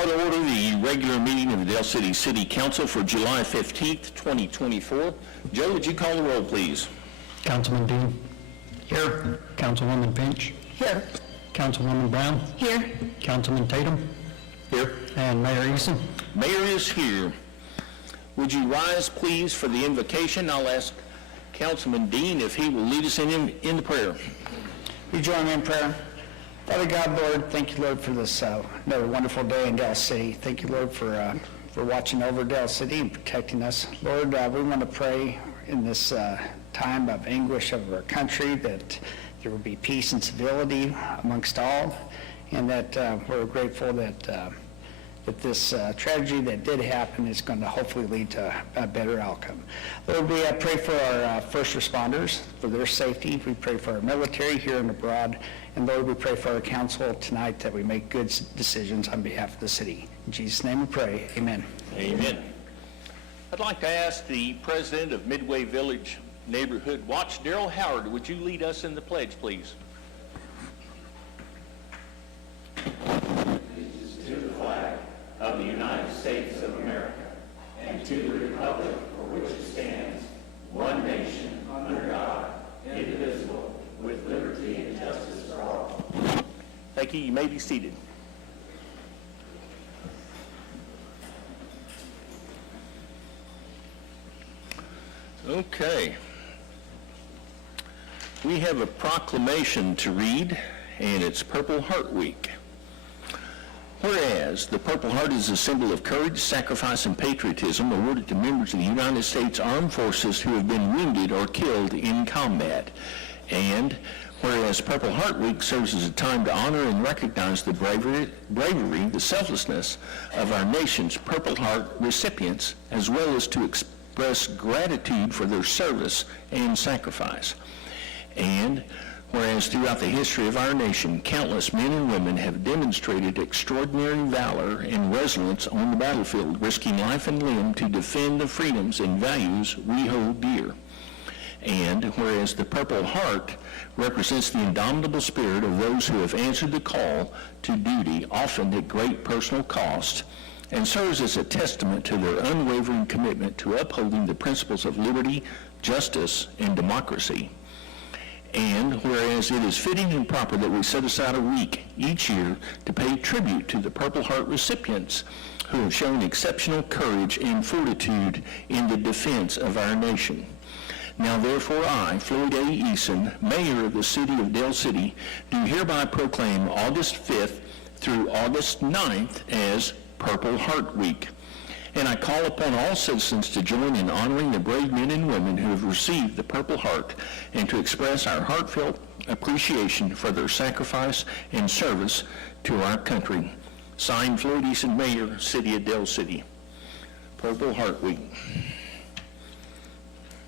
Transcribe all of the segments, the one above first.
Call to order the regular meeting of the Dale City City Council for July 15th, 2024. Joe, would you call the roll, please? Councilman Dean. Here. Councilwoman Finch. Here. Councilwoman Brown. Here. Councilman Tatum. Here. And Mayor Eason. Mayor is here. Would you rise, please, for the invocation? I'll ask Councilman Dean if he will lead us in the prayer. You join me in prayer. Father God, Lord, thank you, Lord, for this another wonderful day in Dale City. Thank you, Lord, for watching over Dale City and protecting us. Lord, we want to pray in this time of anguish of our country that there will be peace and civility amongst all, and that we're grateful that this tragedy that did happen is going to hopefully lead to a better outcome. Lord, we pray for our first responders, for their safety. We pray for our military here and abroad. And Lord, we pray for our council tonight that we make good decisions on behalf of the city. In Jesus' name we pray, amen. Amen. I'd like to ask the president of Midway Village Neighborhood Watch, Daryl Howard, would you lead us in the pledge, please? To the flag of the United States of America and to the republic for which it stands, one nation, under God, indivisible, with liberty and justice for all. Thank you. You may be seated. Okay. We have a proclamation to read, and it's Purple Heart Week. Whereas the Purple Heart is a symbol of courage, sacrifice, and patriotism awarded to members of the United States Armed Forces who have been wounded or killed in combat. And whereas Purple Heart Week serves as a time to honor and recognize the bravery, the selflessness of our nation's Purple Heart recipients, as well as to express gratitude for their service and sacrifice. And whereas throughout the history of our nation, countless men and women have demonstrated extraordinary valor and resilience on the battlefield, risking life and limb to defend the freedoms and values we hold dear. And whereas the Purple Heart represents the indomitable spirit of those who have answered the call to duty, often at great personal cost, and serves as a testament to their unwavering commitment to upholding the principles of liberty, justice, and democracy. And whereas it is fitting and proper that we set aside a week each year to pay tribute to the Purple Heart recipients who have shown exceptional courage and fortitude in the defense of our nation. Now therefore I, Floyd A. Eason, Mayor of the City of Dale City, do hereby proclaim August 5th through August 9th as Purple Heart Week. And I call upon all citizens to join in honoring the brave men and women who have received the Purple Heart and to express our heartfelt appreciation for their sacrifice and service to our country. Signed, Floyd Eason, Mayor, City of Dale City. Purple Heart Week.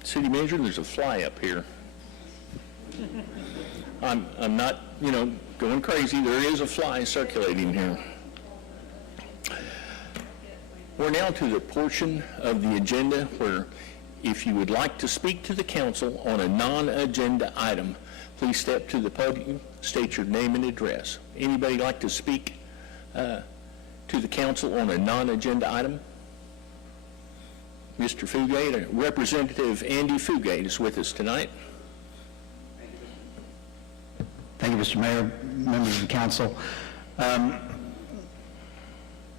City Manager, there's a fly up here. I'm not, going crazy. There is a fly circulating here. We're now to the portion of the agenda where if you would like to speak to the council on a non-agenda item, please step to the podium, state your name and address. Anybody like to speak to the council on a non-agenda item? Mr. Fugate, Representative Andy Fugate is with us tonight. Thank you, Mr. Mayor, members of the council.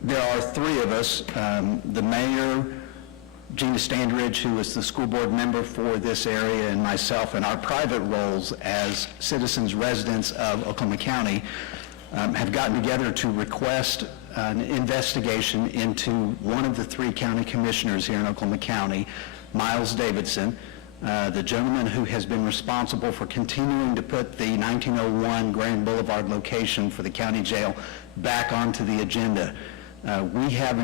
There are three of us, the mayor, Gina Standridge, who is the school board member for this area, and myself, in our private roles as citizens residents of Oklahoma County, have gotten together to request an investigation into one of the three county commissioners here in Oklahoma County, Miles Davidson, the gentleman who has been responsible for continuing to put the 1901 Grand Boulevard location for the county jail back onto the agenda. We have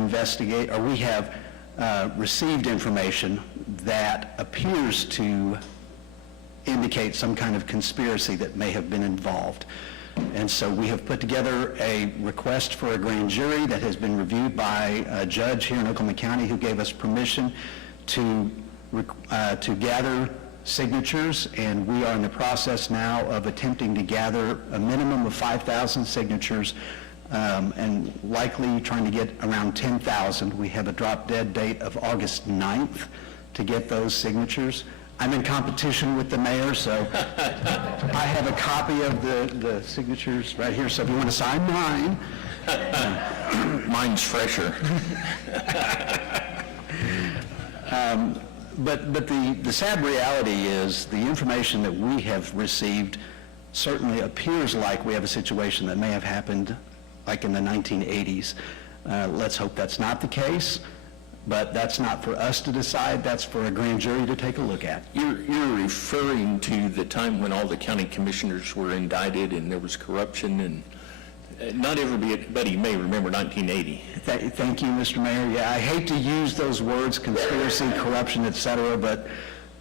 received information that appears to indicate some kind of conspiracy that may have been involved. And so we have put together a request for a grand jury that has been reviewed by a judge here in Oklahoma County who gave us permission to gather signatures, and we are in the process now of attempting to gather a minimum of 5,000 signatures and likely trying to get around 10,000. We have a drop-dead date of August 9th to get those signatures. I'm in competition with the mayor, so I have a copy of the signatures right here, so if you want to sign mine. Mine's fresher. But the sad reality is the information that we have received certainly appears like we have a situation that may have happened like in the 1980s. Let's hope that's not the case, but that's not for us to decide. That's for a grand jury to take a look at. You're referring to the time when all the county commissioners were indicted and there was corruption, and not everybody may remember 1980. Thank you, Mr. Mayor. Yeah, I hate to use those words, conspiracy, corruption, et cetera, but,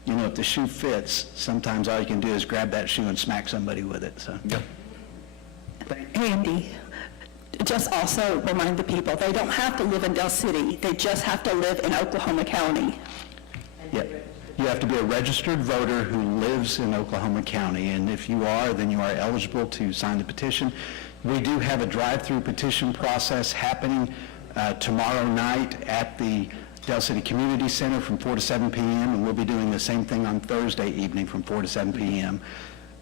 you know, if the shoe fits, sometimes all you can do is grab that shoe and smack somebody with it, so. Yeah. Andy, just also remind the people, they don't have to live in Del City. They just have to live in Oklahoma County. Yeah, you have to be a registered voter who lives in Oklahoma County, and if you are, then you are eligible to sign the petition. We do have a drive-through petition process happening tomorrow night at the Del City Community Center from 4 to 7 p.m., and we'll be doing the same thing on Thursday evening from 4 to 7 p.m.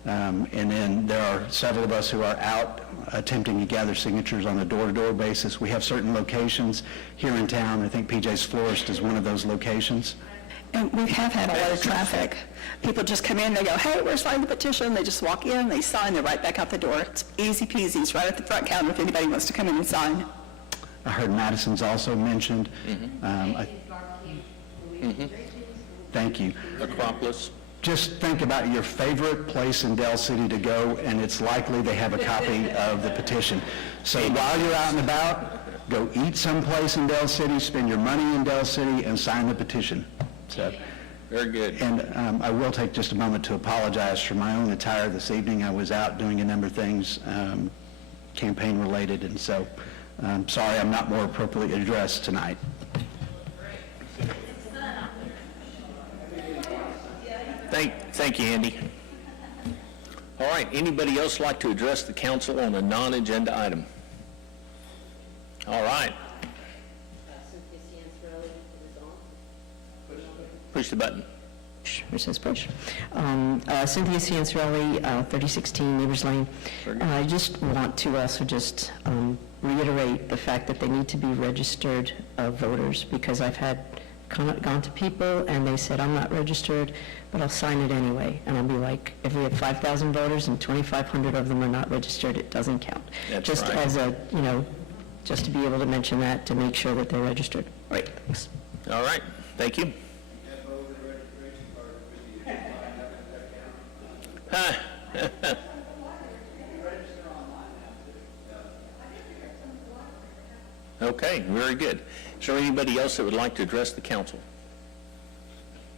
And then there are several of us who are out attempting to gather signatures on a door-to-door basis. We have certain locations here in town. I think PJ's Florist is one of those locations. And we have had a lot of traffic. People just come in, they go, hey, we're signing the petition. They just walk in, they sign, they're right back out the door. It's easy peasy. It's right at the front counter if anybody wants to come in and sign. I heard Madison's also mentioned. Thank you. Acropolis. Just think about your favorite place in Del City to go, and it's likely they have a copy of the petition. So while you're out and about, go eat someplace in Del City, spend your money in Del City, and sign the petition. So, Very good. and I will take just a moment to apologize for my own attire this evening. I was out doing a number of things campaign-related, and so sorry I'm not more appropriately addressed tonight. Thank you, Andy. All right, anybody else like to address the council on a non-agenda item? All right. Push the button. Which says push. Cynthia Ciancarelli, 3016 Neighbors Lane. I just want to also just reiterate the fact that they need to be registered voters, because I've had gone to people and they said, I'm not registered, but I'll sign it anyway. And I'll be like, if we have 5,000 voters and 2,500 of them are not registered, it doesn't count. That's just right. as a, you know, just to be able to mention that, to make sure that they're registered. Right. Thanks. All right, thank you. Okay, very good. Is there anybody else that would like to address the council?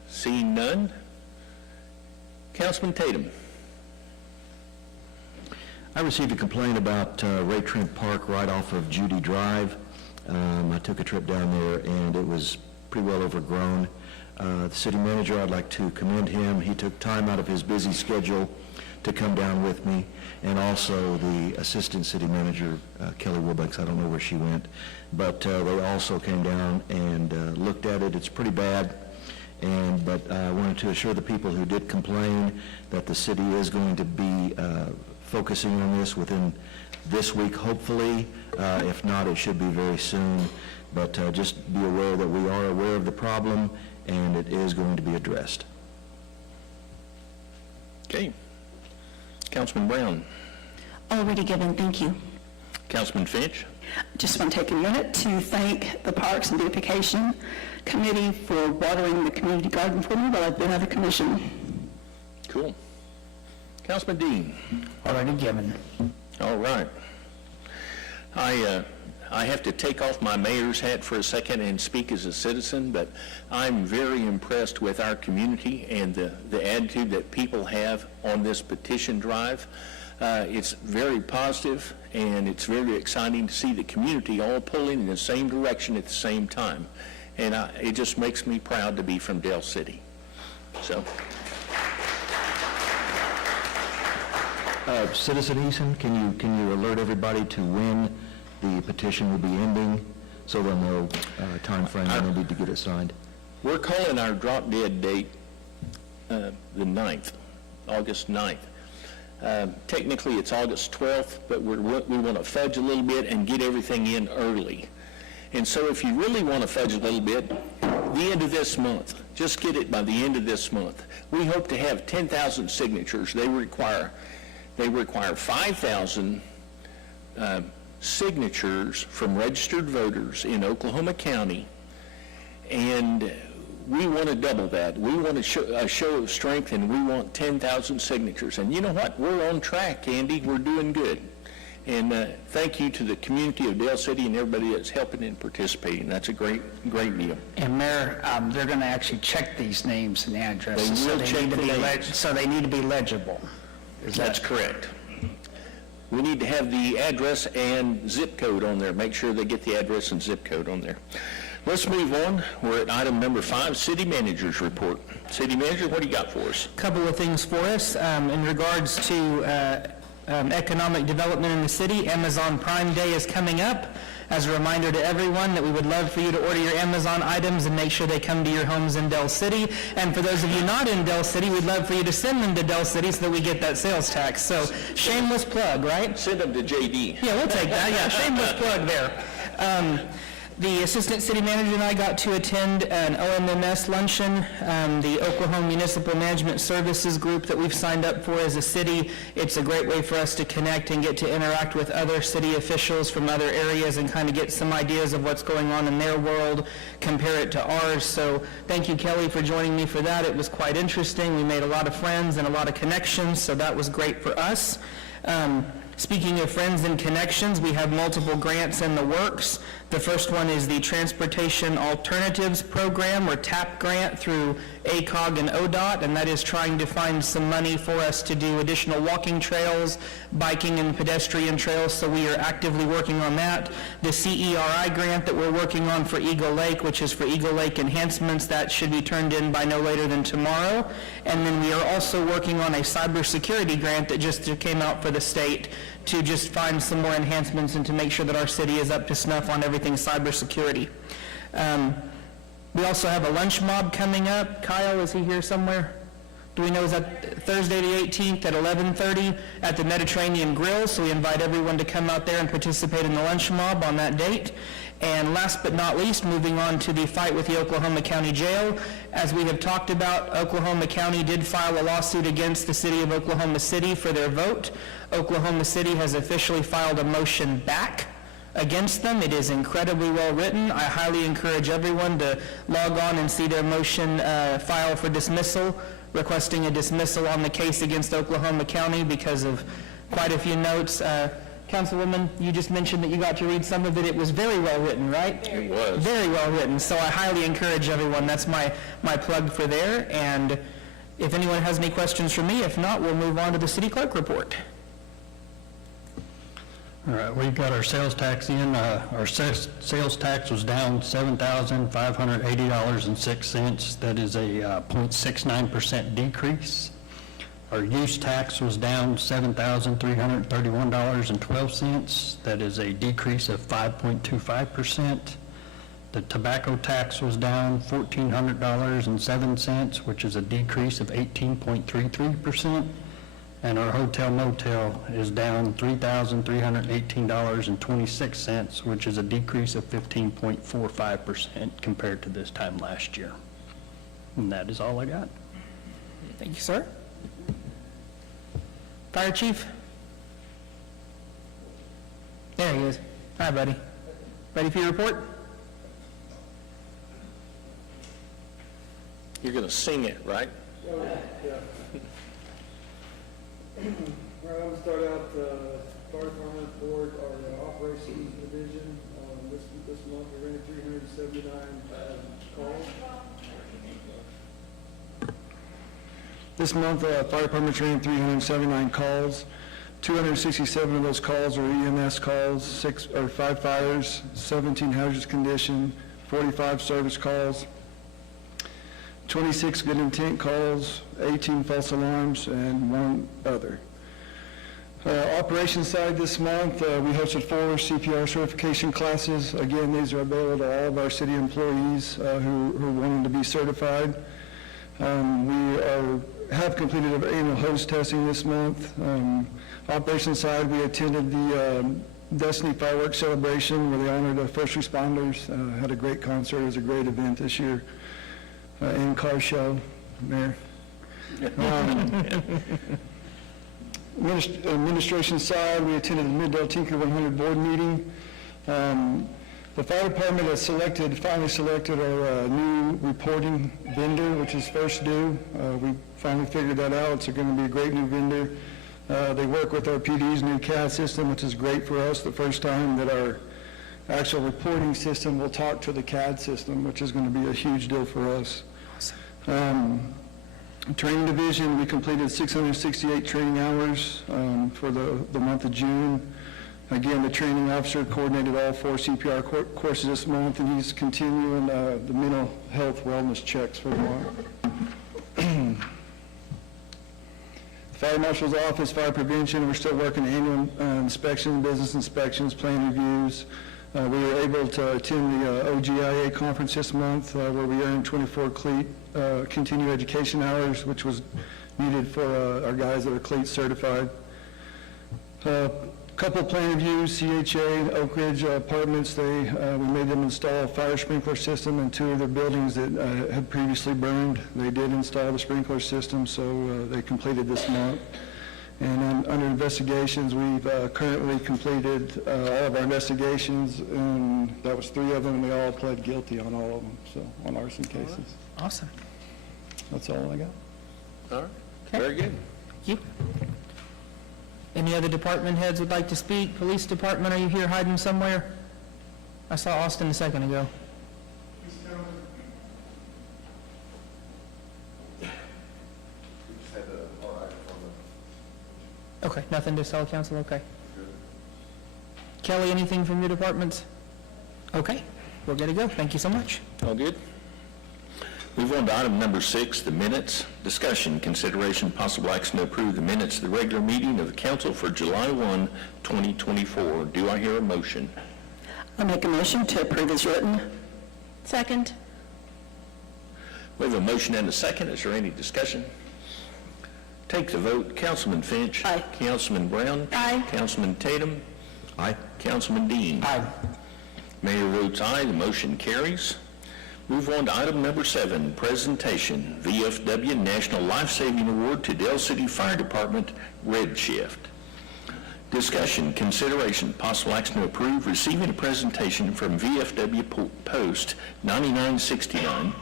Seeing none? Councilman Tatum. I received a complaint about Ray Trent Park right off of Judy Drive. I took a trip down there and it was pretty well overgrown. The city manager, I'd like to commend him. He took time out of his busy schedule to come down with me, and also the assistant city manager, Kelly Wilbanks. I don't know where she went, but they also came down and looked at it. It's pretty bad, but I wanted to assure the people who did complain that the city is going to be focusing on this within this week, hopefully. If not, it should be very soon. But just be aware that we are aware of the problem, and it is going to be addressed. Okay. Councilman Brown. Already given, thank you. Councilman Finch. Just want to take a minute to thank the Parks and Beautification Committee for watering the community garden for me while I've been out of commission. Cool. Councilman Dean. Already given. All right. I have to take off my mayor's hat for a second and speak as a citizen, but I'm very impressed with our community and the attitude that people have on this petition drive. It's very positive, and it's very exciting to see the community all pulling in the same direction at the same time. And it just makes me proud to be from Del City. So, Citizen Eason, can you alert everybody to when the petition will be ending, so they'll know timeframe when they need to get it signed. We're calling our drop dead date the 9th, August 9th. Technically, it's August 12th, but we want to fudge a little bit and get everything in early. And so if you really want to fudge a little bit, the end of this month, just get it by the end of this month. We hope to have 10,000 signatures. They require 5,000 signatures from registered voters in Oklahoma County, and we want to double that. We want to show a show of strength, and we want 10,000 signatures. And you know what? We're on track, Andy. We're doing good. And thank you to the community of Dale City and everybody that's helping and participating. That's a great deal. And Mayor, they're going to actually check these names and addresses. They will so check need to the be names. So they need to be legible. That's correct. We need to have the address and zip code on there. Make sure they get the address and zip code on there. Let's move on. We're at item number 5, City Manager's Report. City Manager, what do you got for us? Couple of things for us in regards to economic development in the city. Amazon Prime Day is coming up. As a reminder to everyone that we would love for you to order your Amazon items and make sure they come to your homes in Dell City. And for those of you not in Dell City, we'd love for you to send them to Dell City so that we get that sales tax. So shameless plug, right? Send them to JD. Yeah, we'll take that. Yeah, shameless plug there. The Assistant City Manager and I got to attend an OMMS luncheon, the Oklahoma Municipal Management Services group that we've signed up for as a city. It's a great way for us to connect and get to interact with other city officials from other areas and kind of get some ideas of what's going on in their world, compare it to ours. So thank you, Kelly, for joining me for that. It was quite interesting. We made a lot of friends and a lot of connections, so that was great for us. Speaking of friends and connections, we have multiple grants in the works. The first one is the Transportation Alternatives Program, or TAP grant, through ACOG and ODOT, and that is trying to find some money for us to do additional walking trails, biking and pedestrian trails, so we are actively working on that. The CERI grant that we're working on for Eagle Lake, which is for Eagle Lake enhancements, that should be turned in by no later than tomorrow. And then we are also working on a cybersecurity grant that just came out for the state to just find some more enhancements and to make sure that our city is up to snuff on everything cybersecurity. We also have a lunch mob coming up. Kyle, is he here somewhere? Do we know, is that Thursday the 18th at 11:30 at the Mediterranean Grill? So we invite everyone to come out there and participate in the lunch mob on that date. And last but not least, moving on to the fight with the Oklahoma County Jail. As we have talked about, Oklahoma County did file a lawsuit against the city of Oklahoma City for their vote. Oklahoma City has officially filed a motion back against them. It is incredibly well written. I highly encourage everyone to log on and see their motion file for dismissal, requesting a dismissal on the case against Oklahoma County because of quite a few notes. Councilwoman, you just mentioned that you got to read some of it. It was very well written, right? It was. Very well written. So I highly encourage everyone. That's my plug for there. And if anyone has any questions for me, if not, we'll move on to the city clerk report. All right, we've got our sales tax in. Our sales tax was down $7,580.06. That is a 0.69% decrease. Our use tax was down $7,331.12. That is a decrease of 5.25%. The tobacco tax was down $1,400.07, which is a decrease of 18.33%. And our hotel motel is down $3,318.26, which is a decrease of 15.45% compared to this time last year. And that is all I got. Thank you, sir. Fire Chief? There he is. Hi, buddy. Ready for your report? You're going to sing it, right? We're going to start out fire department board, our operations division. This month we're running 379 calls. This month, fire department's running 379 calls. 267 of those calls are EMS calls, 5 fires, 17 hazardous condition, 45 service calls, 26 good intent calls, 18 false alarms, and 1 other. Operations side this month, we hosted 4 CPR certification classes. Again, these are available to all of our city employees who are wanting to be certified. Have completed our annual hose testing this month. Operations side, we attended the Destiny Fireworks Celebration where they honored the first responders. Had a great concert. It was a great event this year. In-car show, Mayor. Administration side, we attended the Mid-Dale Tinker 100 board meeting. The fire department has finally selected our new reporting vendor, which is First Due. We finally figured that out. It's going to be a great new vendor. They work with our PD's new CAD system, which is great for us. The first time that our actual reporting system will talk to the CAD system, which is going to be a huge deal for us. Training division, we completed 668 training hours for the month of June. Again, the training officer coordinated all 4 CPR courses this month, and he's continuing the mental health wellness checks for the month. Fire Marshal's Office, Fire Prevention, we're still working annual inspections, business inspections, plan reviews. We were able to attend the OGIA conference this month where we earned 24 CLEAT continuing education hours, which was needed for our guys that are CLEAT certified. Couple of plan reviews, CHA, Oak Ridge Apartments, we made them install a fire sprinkler system in 2 of their buildings that had previously burned. They did install the sprinkler system, so they completed this month. And under investigations, we've currently completed all of our investigations, and that was 3 of them, and they all pled guilty on all of them, so, on arson cases. Awesome. That's all I got. All right, very good. Thank you. Any other department heads would like to speak? Police department, are you here hiding somewhere? I saw Austin a second ago. Okay, nothing to tell council, okay. Kelly, anything from your departments? Okay, we're good to go. Thank you so much. All good? Move on to item number 6, the minutes. Discussion, consideration, possible action to approve the minutes of the regular meeting of the council for July 1, 2024. Do I hear a motion? I'll make a motion to approve as written. Second. We have a motion and a second. Is there any discussion? Take the vote. Councilman Finch. Aye. Councilman Brown. Aye. Councilman Tatum. Aye. Councilman Dean. Aye. Mayor votes aye. The motion carries. Move on to item number 7, presentation, VFW National Life Saving Award to Dale City Fire Department, Red Shift. Discussion, consideration, possible action to approve receiving a presentation from VFW Post 9969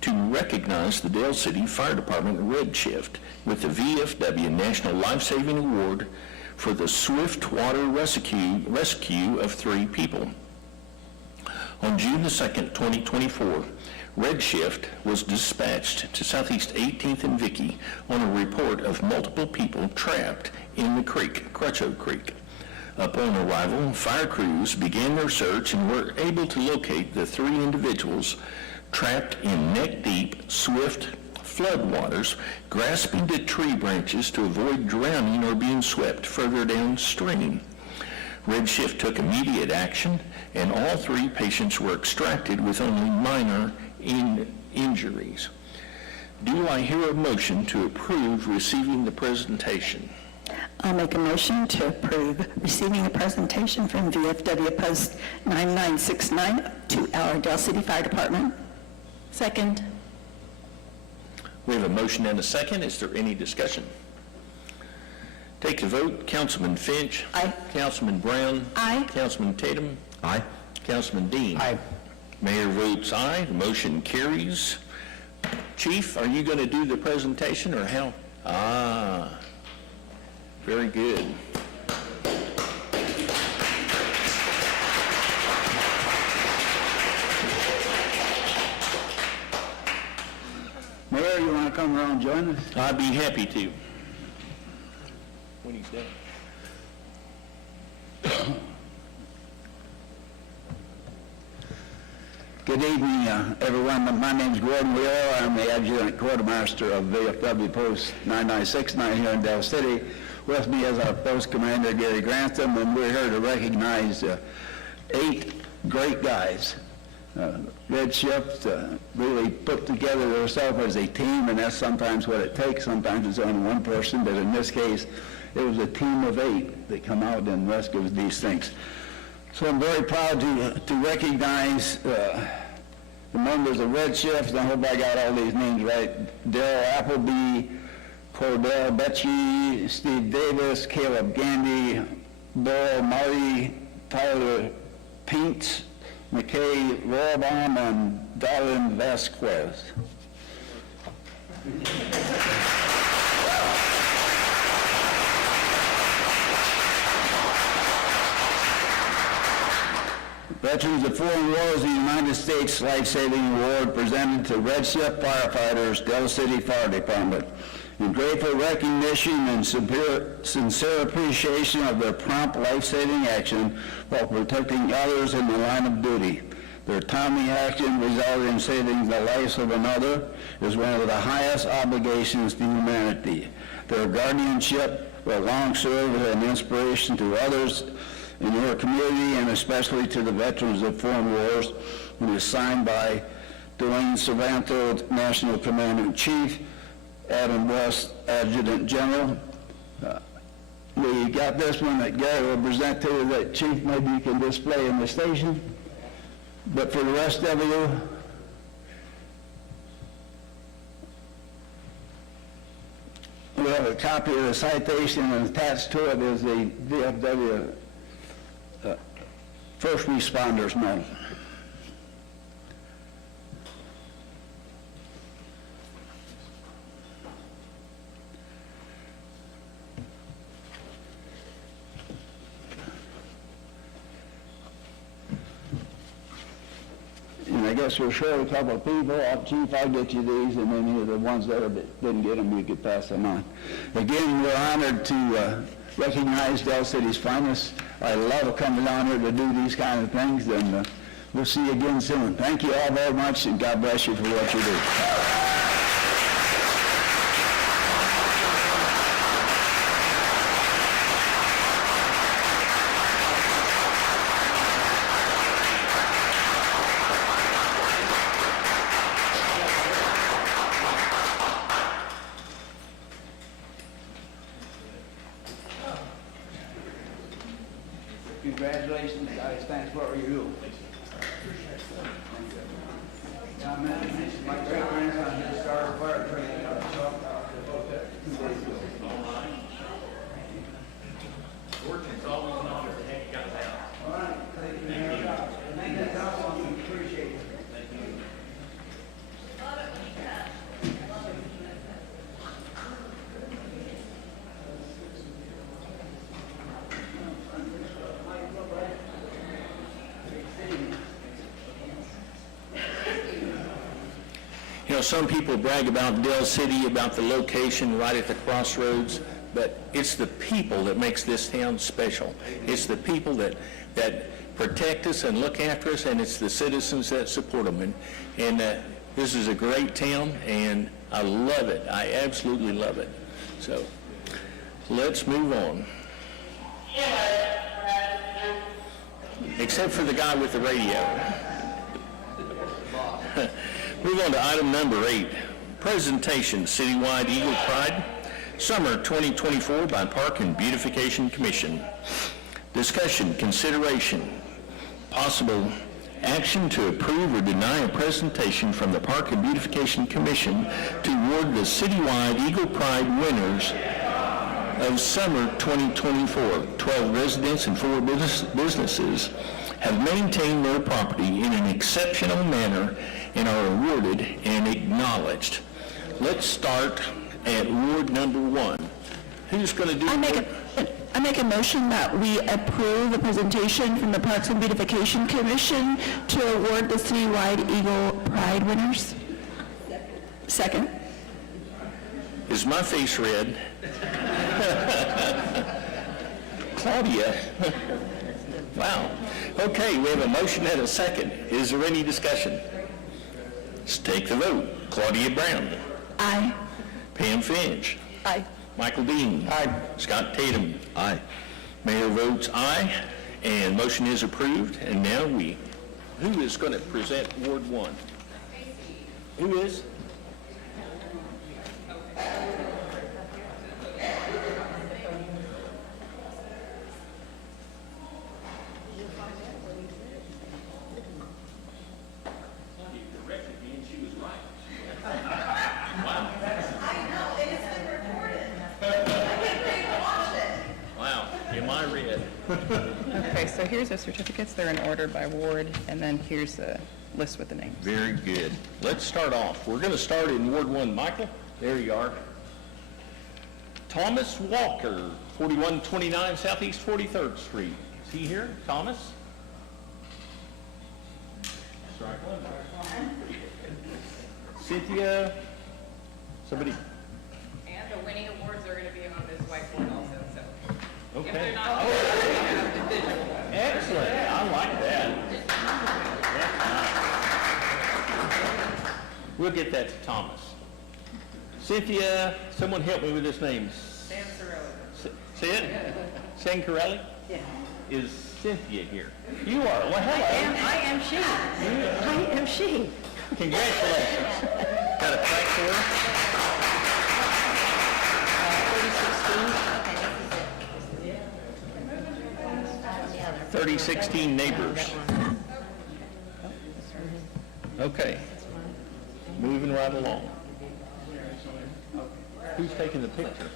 to recognize the Dale City Fire Department Red Shift with the VFW National Life Saving Award for the swift water rescue of 3 people. On June the 2nd, 2024, Red Shift was dispatched to Southeast 18th and Vicky on a report of multiple people trapped in the creek, Crutcho Creek. Upon arrival, fire crews began their search and were able to locate the 3 individuals trapped in neck-deep, swift floodwaters, grasping at tree branches to avoid drowning or being swept further downstream. Red Shift took immediate action, and all 3 patients were extracted with only minor injuries. Do I hear a motion to approve receiving the presentation? I'll make a motion to approve receiving a presentation from VFW Post 9969 to our Dale City Fire Department. Second. We have a motion and a second. Is there any discussion? Take the vote. Councilman Finch. Aye. Councilman Brown. Aye. Councilman Tatum. Aye. Councilman Dean. Aye. Mayor votes aye. The motion carries. Chief, are you going to do the presentation or how? Very good. Mayor, you want to come around and join us? I'd be happy to. When he's done. Good evening, everyone. My name is Gordon Wheeler. I'm the adjutant quartermaster of VFW Post 9969 here in Dale City. With me as our post commander, Gary Grantham, and we're here to recognize 8 great guys. Red Shift really put together themselves as a team, and that's sometimes what it takes. Sometimes it's only one person, but in this case, it was a team of 8 that come out and rescue these things. So I'm very proud to recognize the members of Red Shift, and I hope I got all these names right. Darrell Appleby, Cordell Betchy, Steve Davis, Caleb Gandy, Doyle Marty, Tyler Peets, McKay Rohrbaum, and Darlene Vasquez. Veterans of Foreign Wars of the United States Life Saving Award presented to Red Shift firefighters, Del City Fire Department. In grateful recognition and sincere appreciation of their prompt life-saving action while protecting others in the line of duty. Their timely action resulted in saving the lives of another is one of the highest obligations to humanity. Their guardianship will long serve as an inspiration to others in your community and especially to the veterans of foreign wars, and is signed by Dwayne Cervantes, National Commander-in-Chief, Adam West, Adjutant General. We got this one that Gary will present to you that Chief maybe you can display in the station. But for the rest of you, we have a copy of the citation, and attached to it is the VFW First Responders Medal. And I guess we'll show a couple of people. Chief, I'll get you these, and then the ones that didn't get them, you could pass them on. Again, we're honored to recognize Del City's finest. I love coming down here to do these kind of things, and we'll see you again soon. Thank you all very much, and God bless you for what you do. Congratulations, guys. Thanks for what you do. Now, man, my great-grandson just started fire training out of Chalk 2 days ago. It's always an honor to have you guys out. All right, thank you, Mayor. Thank you, Council. We appreciate it. Thank you. You know, some people brag about Del City, about the location right at the crossroads, but it's the people that makes this town special. It's the people that protect us and look after us, and it's the citizens that support them. And this is a great town, and I love it. I absolutely love it. So let's move on. Except for the guy with the radio. Move on to item number 8, presentation, Citywide Eagle Pride, Summer 2024 by Park and Beautification Commission. Discussion, consideration, possible action to approve or deny a presentation from the Park and Beautification Commission to award the Citywide Eagle Pride winners of Summer 2024. 12 residents and 4 businesses have maintained their property in an exceptional manner and are awarded and acknowledged. Let's start at Ward number 1. Who's going to do? I make a motion that we approve the presentation from the Parks and Beautification Commission to award the Citywide Eagle Pride winners. Second. Is my face red? Claudia. Wow. Okay, we have a motion and a second. Is there any discussion? Let's take the vote. Claudia Brown. Aye. Pam Finch. Aye. Michael Dean. Aye. Scott Tatum. Aye. Mayor votes aye, and motion is approved. And now who is going to present Ward 1? Who is? Wow, am I read? Okay, so here's the certificates. They're in order by ward, and then here's the list with the names. Very good. Let's start off. We're going to start in Ward 1. Michael, there you are. Thomas Walker, 4129 Southeast 43rd Street. Is he here? Thomas? Strike one. Cynthia, somebody, And the winning awards are going to be on this whiteboard also, so. If okay. they're not, individual. Excellent. I like that. That's nice. We'll get that to Thomas. Cynthia, someone help me with this name. Sam Cirelli. Say it? Sancarelli? Yeah. Is Cynthia here? You are. Well, hello. I am she. I am she. Congratulations. Got a plaque for her? 3016 Neighbors. Okay. Moving right along. Who's taking the picture?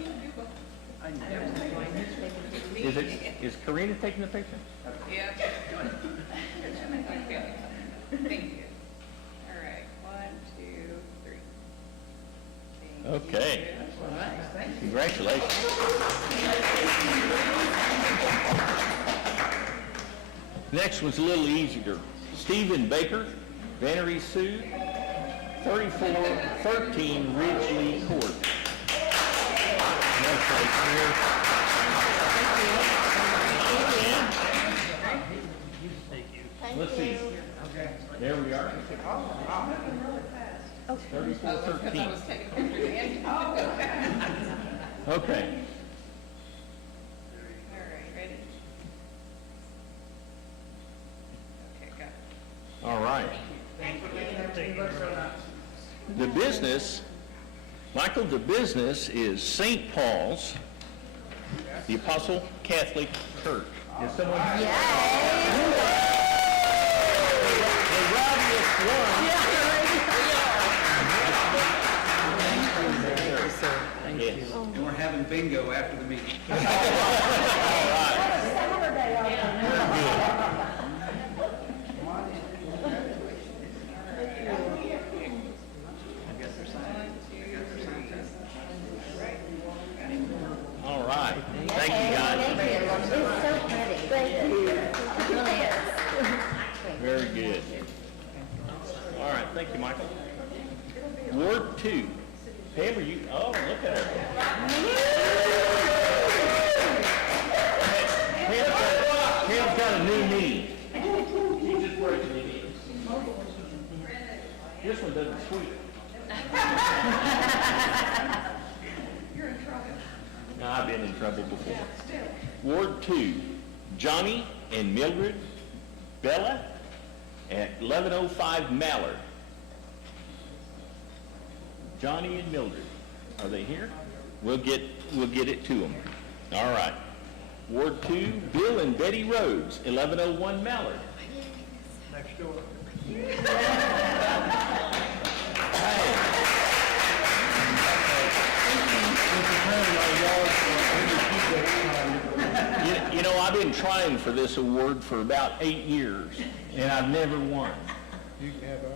Is Karina taking the picture? Yeah. Okay. Thank you. All right, 1, 2, 3. Okay. Congratulations. Next one's a little easier. Stephen Baker, Vannery Sue, 3413 Ridgely Court. Congratulations. Let's see. There we are. 3413. Okay. All right, ready? Okay, got it. All right. The business, Michael, the business is St. Paul's, the Apostle Catholic Church. Is someone? The rowdiest one. Yes. And we're having bingo after the meeting. All right. Thank you, guys. Very good. All right, thank you, Michael. Ward 2. Pam, are you, oh, look at her. Pam's got a new knee. She just broke a knee. This one doesn't squeak. You're in trouble. No, I've been in trouble before. Ward 2, Johnny and Mildred Bella at 1105 Mallard. Johnny and Mildred, are they here? We'll get it to them. All right. Ward 2, Bill and Betty Rhodes, 1101 Mallard. Next door. You know, I've been trying for this award for about 8 years, and I've never won. You can have ours.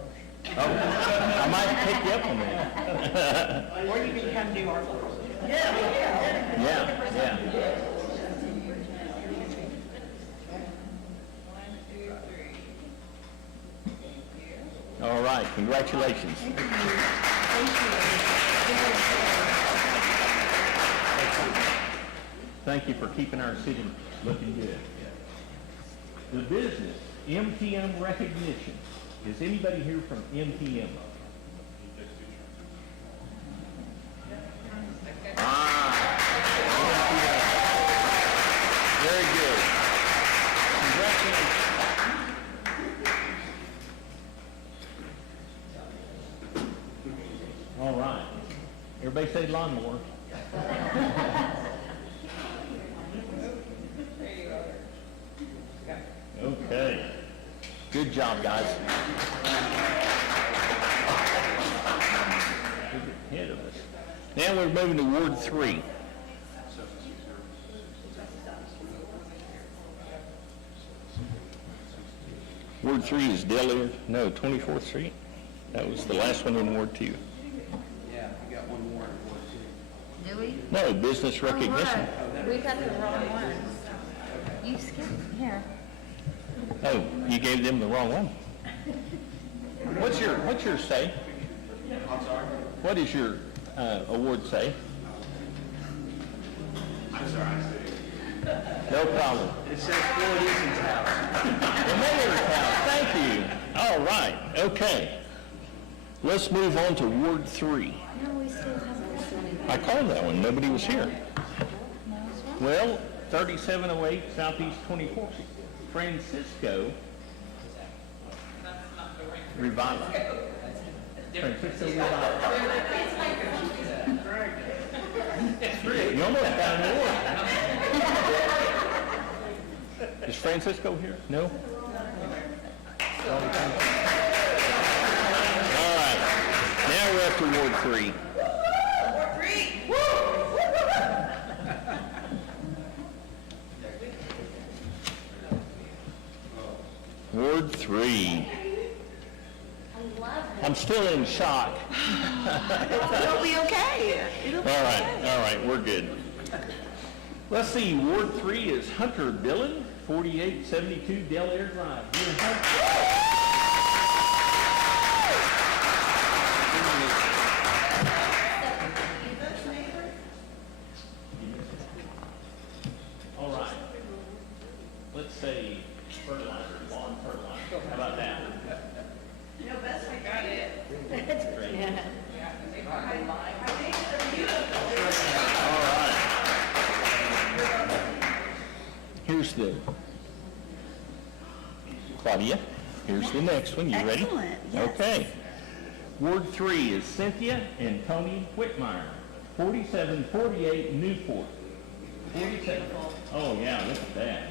Oh, I might pick you up on that. Or you can come do our photos. Yeah. All right, congratulations. Thank you for keeping our city looking good. The business, MTM recognition. Is anybody here from MTM? Ah, say lawnmower. Okay. Good job, guys. Ahead of us. Now we're moving to Ward 3. Ward 3 is 24th Street. That was the last one in Ward 2. Yeah, we got one more in Ward 2. Do we? No, business Oh, recognition. what? We got the wrong ones. You skipped, here. Oh, you gave them the wrong one. What's your say? I'm sorry? What does your award say? I'm sorry, I said. No problem. It says Floyd Easton's house. The mayor's house, thank you. All right, okay. Let's move on to Ward 3. No, we still have this one. I called that one, nobody was here. Well, 3708 Southeast 24th, Francisco Revival. Francisco Revival. You almost got an award. Is Francisco here? No? All right, now we're up to Ward 3. Ward 3. I'm still in shock. It'll be okay. It'll be All right, we're good. Let's see, Ward 3 is Hunter Dillon, 4872 Del Air Drive. You Hunter? All right. Let's say fertilizer, lawn fertilizer. How about that? All right. Here's the, Claudia, here's the next one. You ready? Excellent, yes. Okay. Ward 3 is Cynthia and Tony Whitmire, 4748 Newport. 47. Oh, yeah, look at that.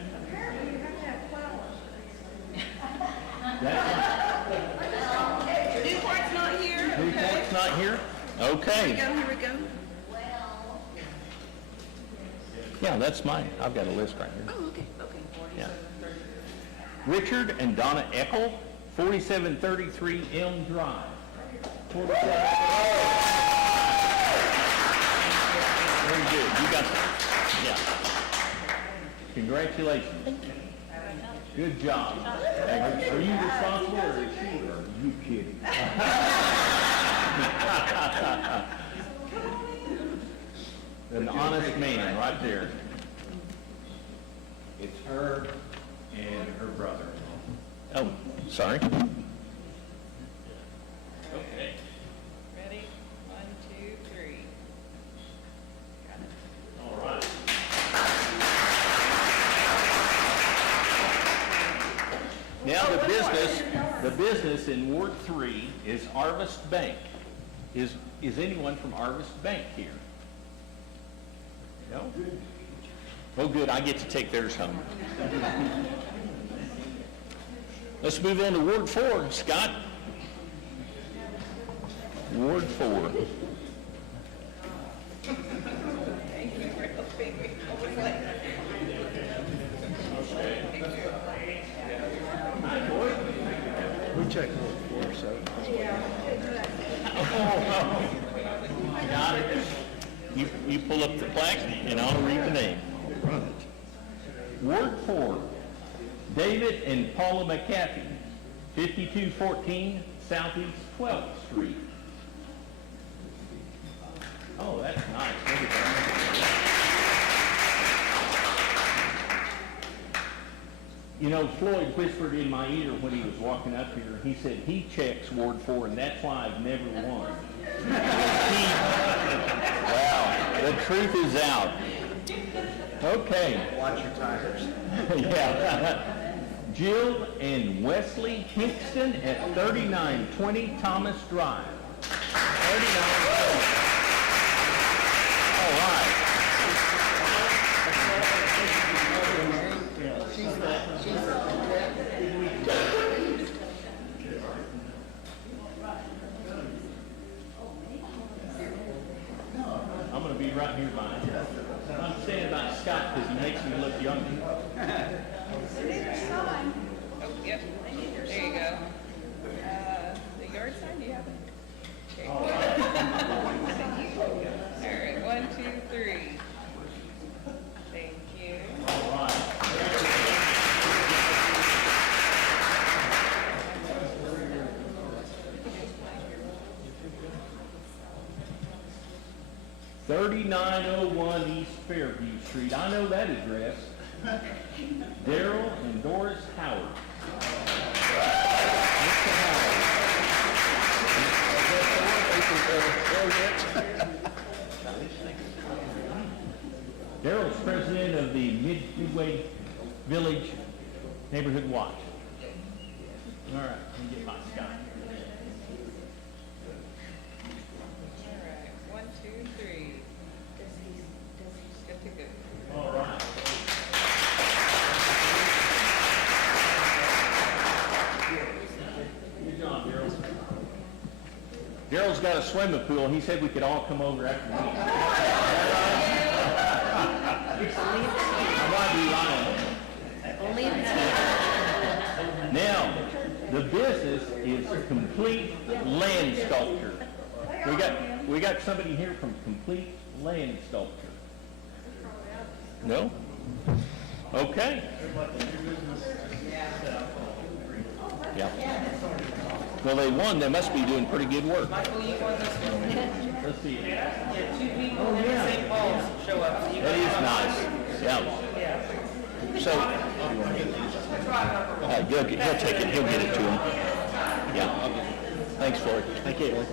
Newport's not here. Newport's not here? Okay. Here we go. Yeah, that's mine. I've got a list right here. Oh, okay. Yeah. Richard and Donna Eckel, 4733 Elm Drive. 47. Very good. You got that. Yeah. Congratulations. Good job. Are you responsible or is she? Or are you kidding? An honest man right there. It's her and her brother. Oh, sorry. Okay. Ready? 1, 2, 3. All right. Now the business in Ward 3 is Arvest Bank. Is anyone from Arvest Bank here? No? Oh, good, I get to take theirs home. Let's move on to Ward 4, Scott. Ward 4. We checked Ward 4, so. Got it. You pull up the plaque and I'll read the name. Ward 4, David and Paula McCaffey, 5214 Southeast 12th Street. Oh, that's nice. Look at that. You know, Floyd whispered in my ear when he was walking up here, he said he checks Ward 4 and that's why I've never won. Wow, the truth is out. Okay. Watch your tires. Yeah. Jill and Wesley Hingston at 3920 Thomas Drive. 3920. I'm going to be right here by him. I'm standing by Scott because he makes me look younger. Oh, yep, there you go. The yard sign, do you have it? Okay. All right, 1, 2, 3. Thank you. $3901 East Fairview Street. I know that address. Daryl and Doris Howard. Mr. Howard. Daryl's president of the Midway Village Neighborhood Watch. All right, let me get my Scott. All right, 1, 2, 3. Good to go. All right. Good job, Daryl. Daryl's got a swimming pool. He said we could all come over after the meeting. I might be lying. Only if it's me. Now, the business is Complete Land Sculpture. We got somebody here from Complete Land Sculpture. No? Okay. Yeah. Well, they won. They must be doing pretty good work. Michael, you want this one? Let's see. Yeah, 2 people in the same balls show up. So you That is nice. Yeah. So, he'll take it. He'll get it to him. Yeah. Thanks, Floyd. Thank you.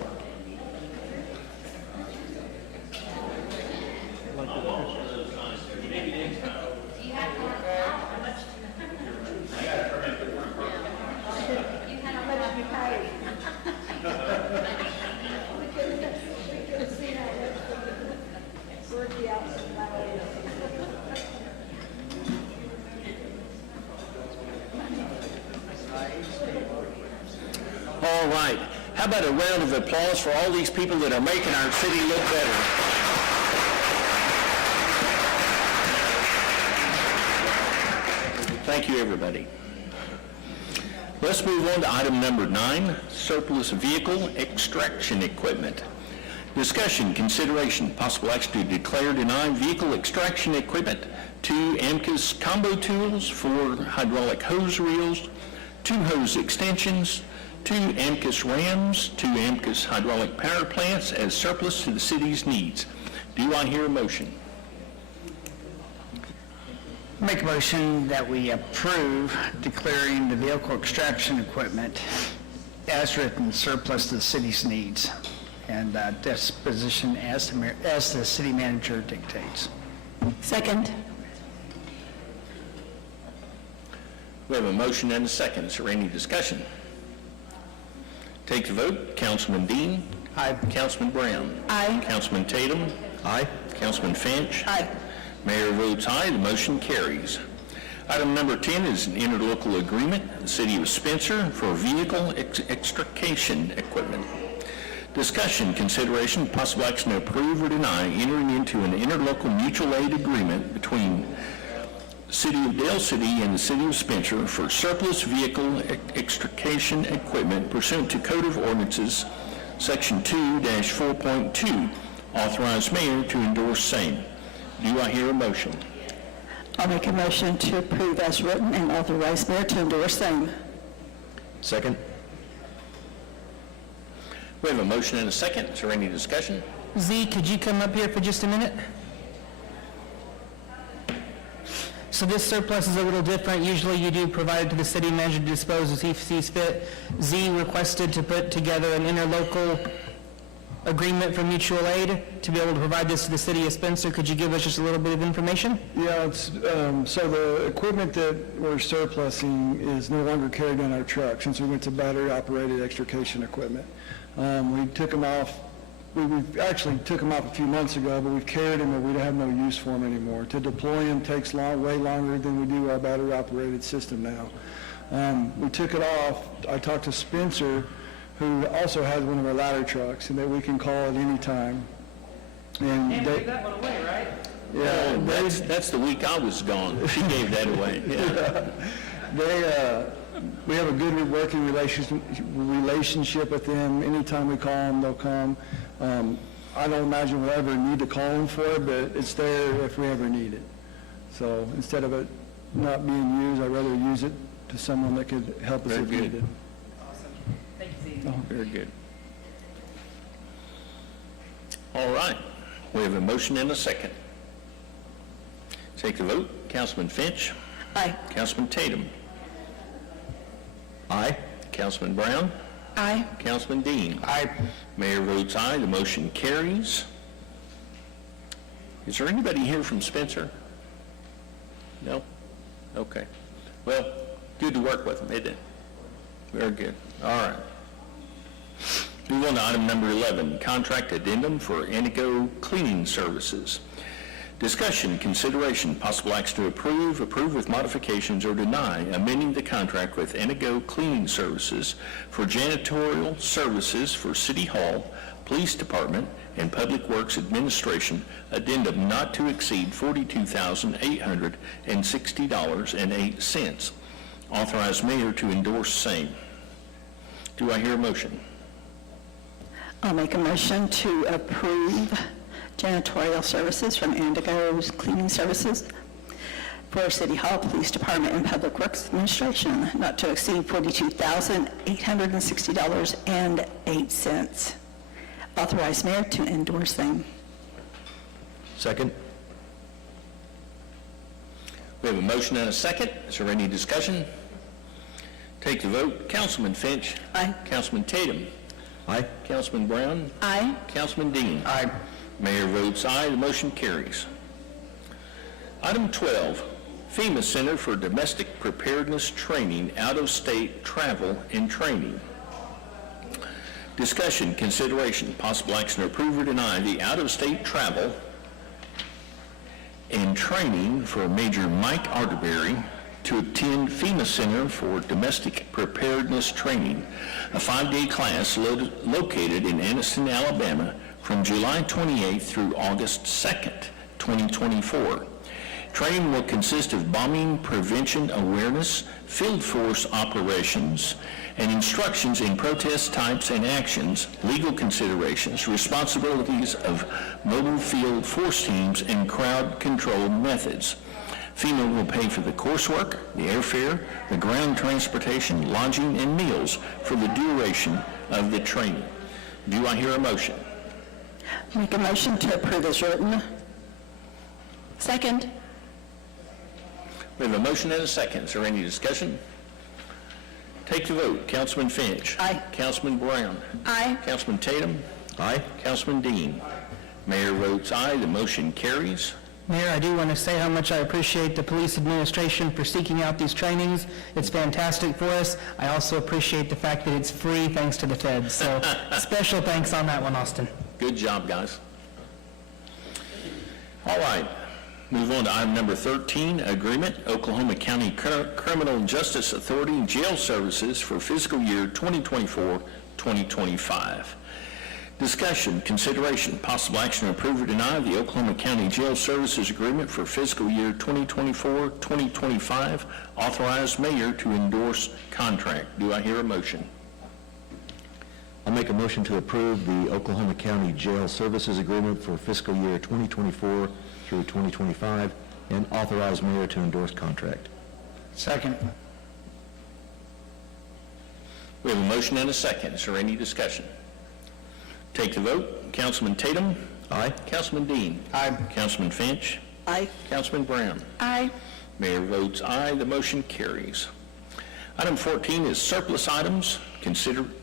All right. How about a round of applause for all these people that are making our city look better? Thank you, everybody. Let's move on to item number 9, surplus vehicle extraction equipment. Discussion, consideration, possible action to declare deny vehicle extraction equipment to Amcus combo tools for hydraulic hose reels, 2 hose extensions, 2 Amcus rams, 2 Amcus hydraulic power plants as surplus to the city's needs. Do I hear a motion? Make a motion that we approve declaring the vehicle extraction equipment as written surplus to the city's needs and disposition as the city manager dictates. Second. We have a motion and a second. Is there any discussion? Take the vote. Councilman Dean. Aye. Councilman Brown. Aye. Councilman Tatum. Aye. Councilman Finch. Aye. Mayor votes aye. The motion carries. Item number 10 is an interlocal agreement, the City of Spencer, for vehicle extrication equipment. Discussion, consideration, possible action to approve or deny entering into an interlocal mutual aid agreement between City of Dale City and the City of Spencer for surplus vehicle extrication equipment pursuant to Code of Ordinances, Section 2-4.2. Authorize mayor to endorse same. Do I hear a motion? I'll make a motion to approve as written and authorize mayor to endorse same. Second? We have a motion and a second. Is there any discussion? Z, could you come up here for just a minute? So this surplus is a little different. Usually you do provide it to the city manager to dispose as he sees fit. Z requested to put together an interlocal agreement for mutual aid to be able to provide this to the city of Spencer. Could you give us just a little bit of information? Yeah, it's, so the equipment that we're surplusing is no longer carried on our truck since we went to battery-operated extrication equipment. We took them off we've actually took them off a few months ago, but we've carried them and we have no use for them anymore. To deploy them takes way longer than we do our battery-operated system now. We took it off. I talked to Spencer, who also has one of our ladder trucks, and that we can call at any time. And Can't they, give that one away, right? yeah, That's the week I was gone. She gave that away. Yeah. we have a good working relationship with them. Anytime we call them, they'll come. I don't imagine we'll ever need to call them for it, but it's there if we ever need it. So instead of it not being used, I'd rather use it to someone that could help us Very if good. needed. Thank you, Zeke. Very good. All right, we have a motion and a second. Take the vote. Councilman Finch. Aye. Councilman Tatum. Aye. Councilman Brown. Aye. Councilman Dean. Aye. Mayor votes aye. The motion carries. Is there anybody here from Spencer? No? Okay. Well, good to work with them, isn't it? Very good. All right. Move on to item number 11, contract addendum for Indigo Cleaning Services. Discussion, consideration, possible action to approve with modifications, or deny amending the contract with Indigo Cleaning Services for janitorial services for City Hall, Police Department, and Public Works Administration, addendum not to exceed $42,860.08. Authorize mayor to endorse same. Do I hear a motion? I'll make a motion to approve janitorial services from Indigo's Cleaning Services for City Hall, Police Department, and Public Works Administration, not to exceed $42,860.08. Authorize mayor to endorse same. Second? We have a motion and a second. Is there any discussion? Take the vote. Councilman Finch. Aye. Councilman Tatum. Aye. Councilman Brown. Aye. Councilman Dean. Aye. Mayor votes aye. The motion carries. Item 12, FEMA Center for Domestic Preparedness Training, out-of-state travel and training. Discussion, consideration, possible action to approve or deny the out-of-state travel and training for Major Mike Arterberry to attend FEMA Center for Domestic Preparedness Training, a 5-day class located in Anniston, Alabama, from July 28th through August 2nd, 2024. Training will consist of bombing prevention awareness, field force operations, and instructions in protest types and actions, legal considerations, responsibilities of mobile field force teams, and crowd control methods. FEMA will pay for the coursework, the airfare, the ground transportation, lodging, and meals for the duration of the training. Do I hear a motion? Make a motion to approve as written. Second. We have a motion and a second. Is there any discussion? Take the vote. Councilman Finch. Aye. Councilman Brown. Aye. Councilman Tatum. Aye. Councilman Dean. Mayor votes aye. The motion carries. Mayor, I do want to say how much I appreciate the police administration for seeking out these trainings. It's fantastic for us. I also appreciate the fact that it's free thanks to the feds. So special thanks on that one, Austin. Good job, guys. All right. Move on to item number 13, agreement, Oklahoma County Criminal Justice Authority Jail Services for fiscal year 2024-2025. Discussion, consideration, possible action to approve or deny the Oklahoma County Jail Services Agreement for fiscal year 2024-2025. Authorize mayor to endorse contract. Do I hear a motion? I'll make a motion to approve the Oklahoma County Jail Services Agreement for fiscal year 2024 through 2025 and authorize mayor to endorse contract. Second. We have a motion and a second. Is there any discussion? Take the vote. Councilman Tatum. Aye. Councilman Dean. Aye. Councilman Finch. Aye. Councilman Brown. Aye. Mayor votes aye. The motion carries. Item 14 is surplus items.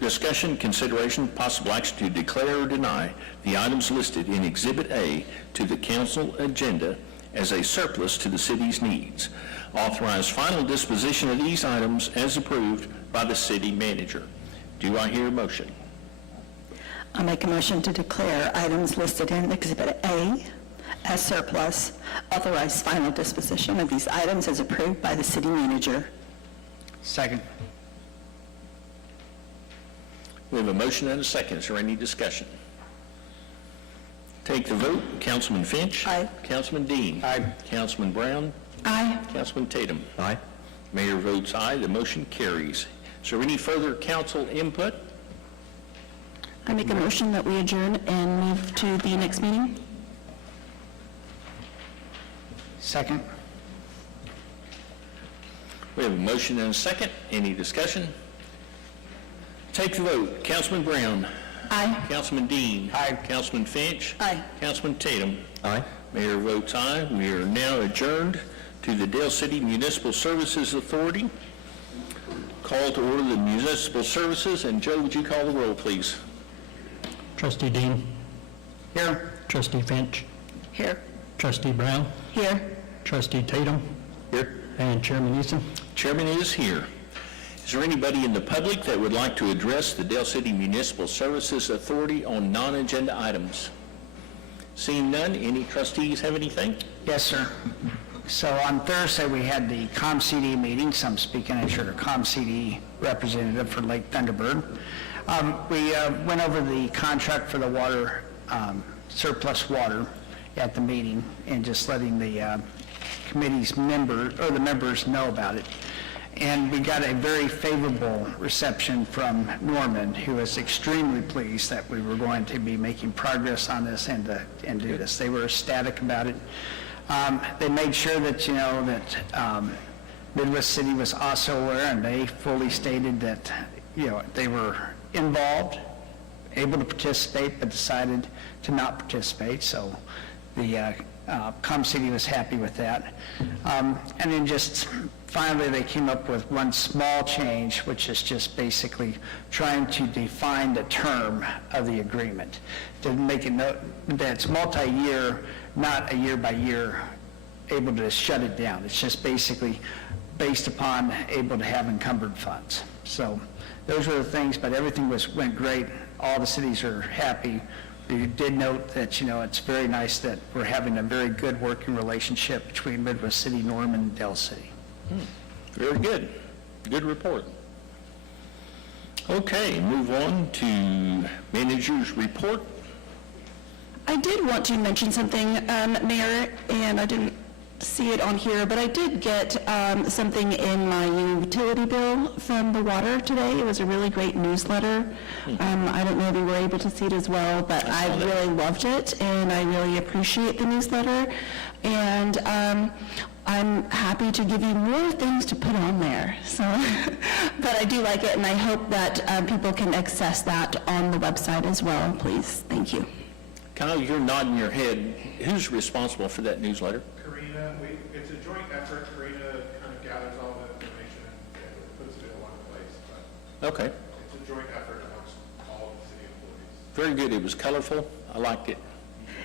Discussion, consideration, possible action to declare or deny the items listed in Exhibit A to the council agenda as a surplus to the city's needs. Authorize final disposition of these items as approved by the city manager. Do I hear a motion? I'll make a motion to declare items listed in Exhibit A as surplus, authorize final disposition of these items as approved by the city manager. Second. We have a motion and a second. Is there any discussion? Take the vote. Councilman Finch. Aye. Councilman Dean. Aye. Councilman Brown. Aye. Councilman Tatum. Aye. Mayor votes aye. The motion carries. Is there any further council input? I make a motion that we adjourn and move to the next meeting. Second. We have a motion and a second. Any discussion? Take the vote. Councilman Brown. Aye. Councilman Dean. Aye. Councilman Finch. Aye. Councilman Tatum. Aye. Mayor votes aye. We are now adjourned to the Dale City Municipal Services Authority. Call to order the municipal services, and Joe, would you call the roll, please? Trustee Dean. Here. Trustee Finch. Here. Trustee Brown. Here. Trustee Tatum. Here. And Chairman Eason. Chairman is here. Is there anybody in the public that would like to address the Dale City Municipal Services Authority on non-agenda items? Seeing none, any trustees have anything? Yes, sir. So on Thursday, we had the ComCD meeting, so I'm speaking as your ComCD representative for Lake Thunderbird. We went over the contract for the water, surplus water at the meeting, and just letting the committee's members know about it. And we got a very favorable reception from Norman, who was extremely pleased that we were going to be making progress on this and do this. They were ecstatic about it. They made sure that, that Midwest City was also aware, and they fully stated that, they were involved, able to participate, but decided to not participate. So the ComCity was happy with that. And then just finally, they came up with one small change, which is just basically trying to define the term of the agreement, to make it that it's multi-year, not a year-by-year, able to shut it down. It's just basically based upon able to have encumbered funds. So those were the things, but everything went great. All the cities are happy. We did note that, it's very nice that we're having a very good working relationship between Midwest City, Norman, and Dale City. Very good. Good report. Okay, move on to manager's report. I did want to mention something, Mayor, and I didn't see it on here, but I did get something in my utility bill from the water today. It was a really great newsletter. I don't know if you were able to see it as well, but I really loved it, and I really appreciate the newsletter. And I'm happy to give you more things to put on there. So, but I do like it, and I hope that people can access that on the website as well, please. Thank you. Kyle, you're nodding your head. Who's responsible for that newsletter? Karina, it's a joint effort. Karina kind of gathers all the information and puts it in one place. But Okay. it's a joint effort amongst all of the city employees. Very good. It was colorful. I liked it.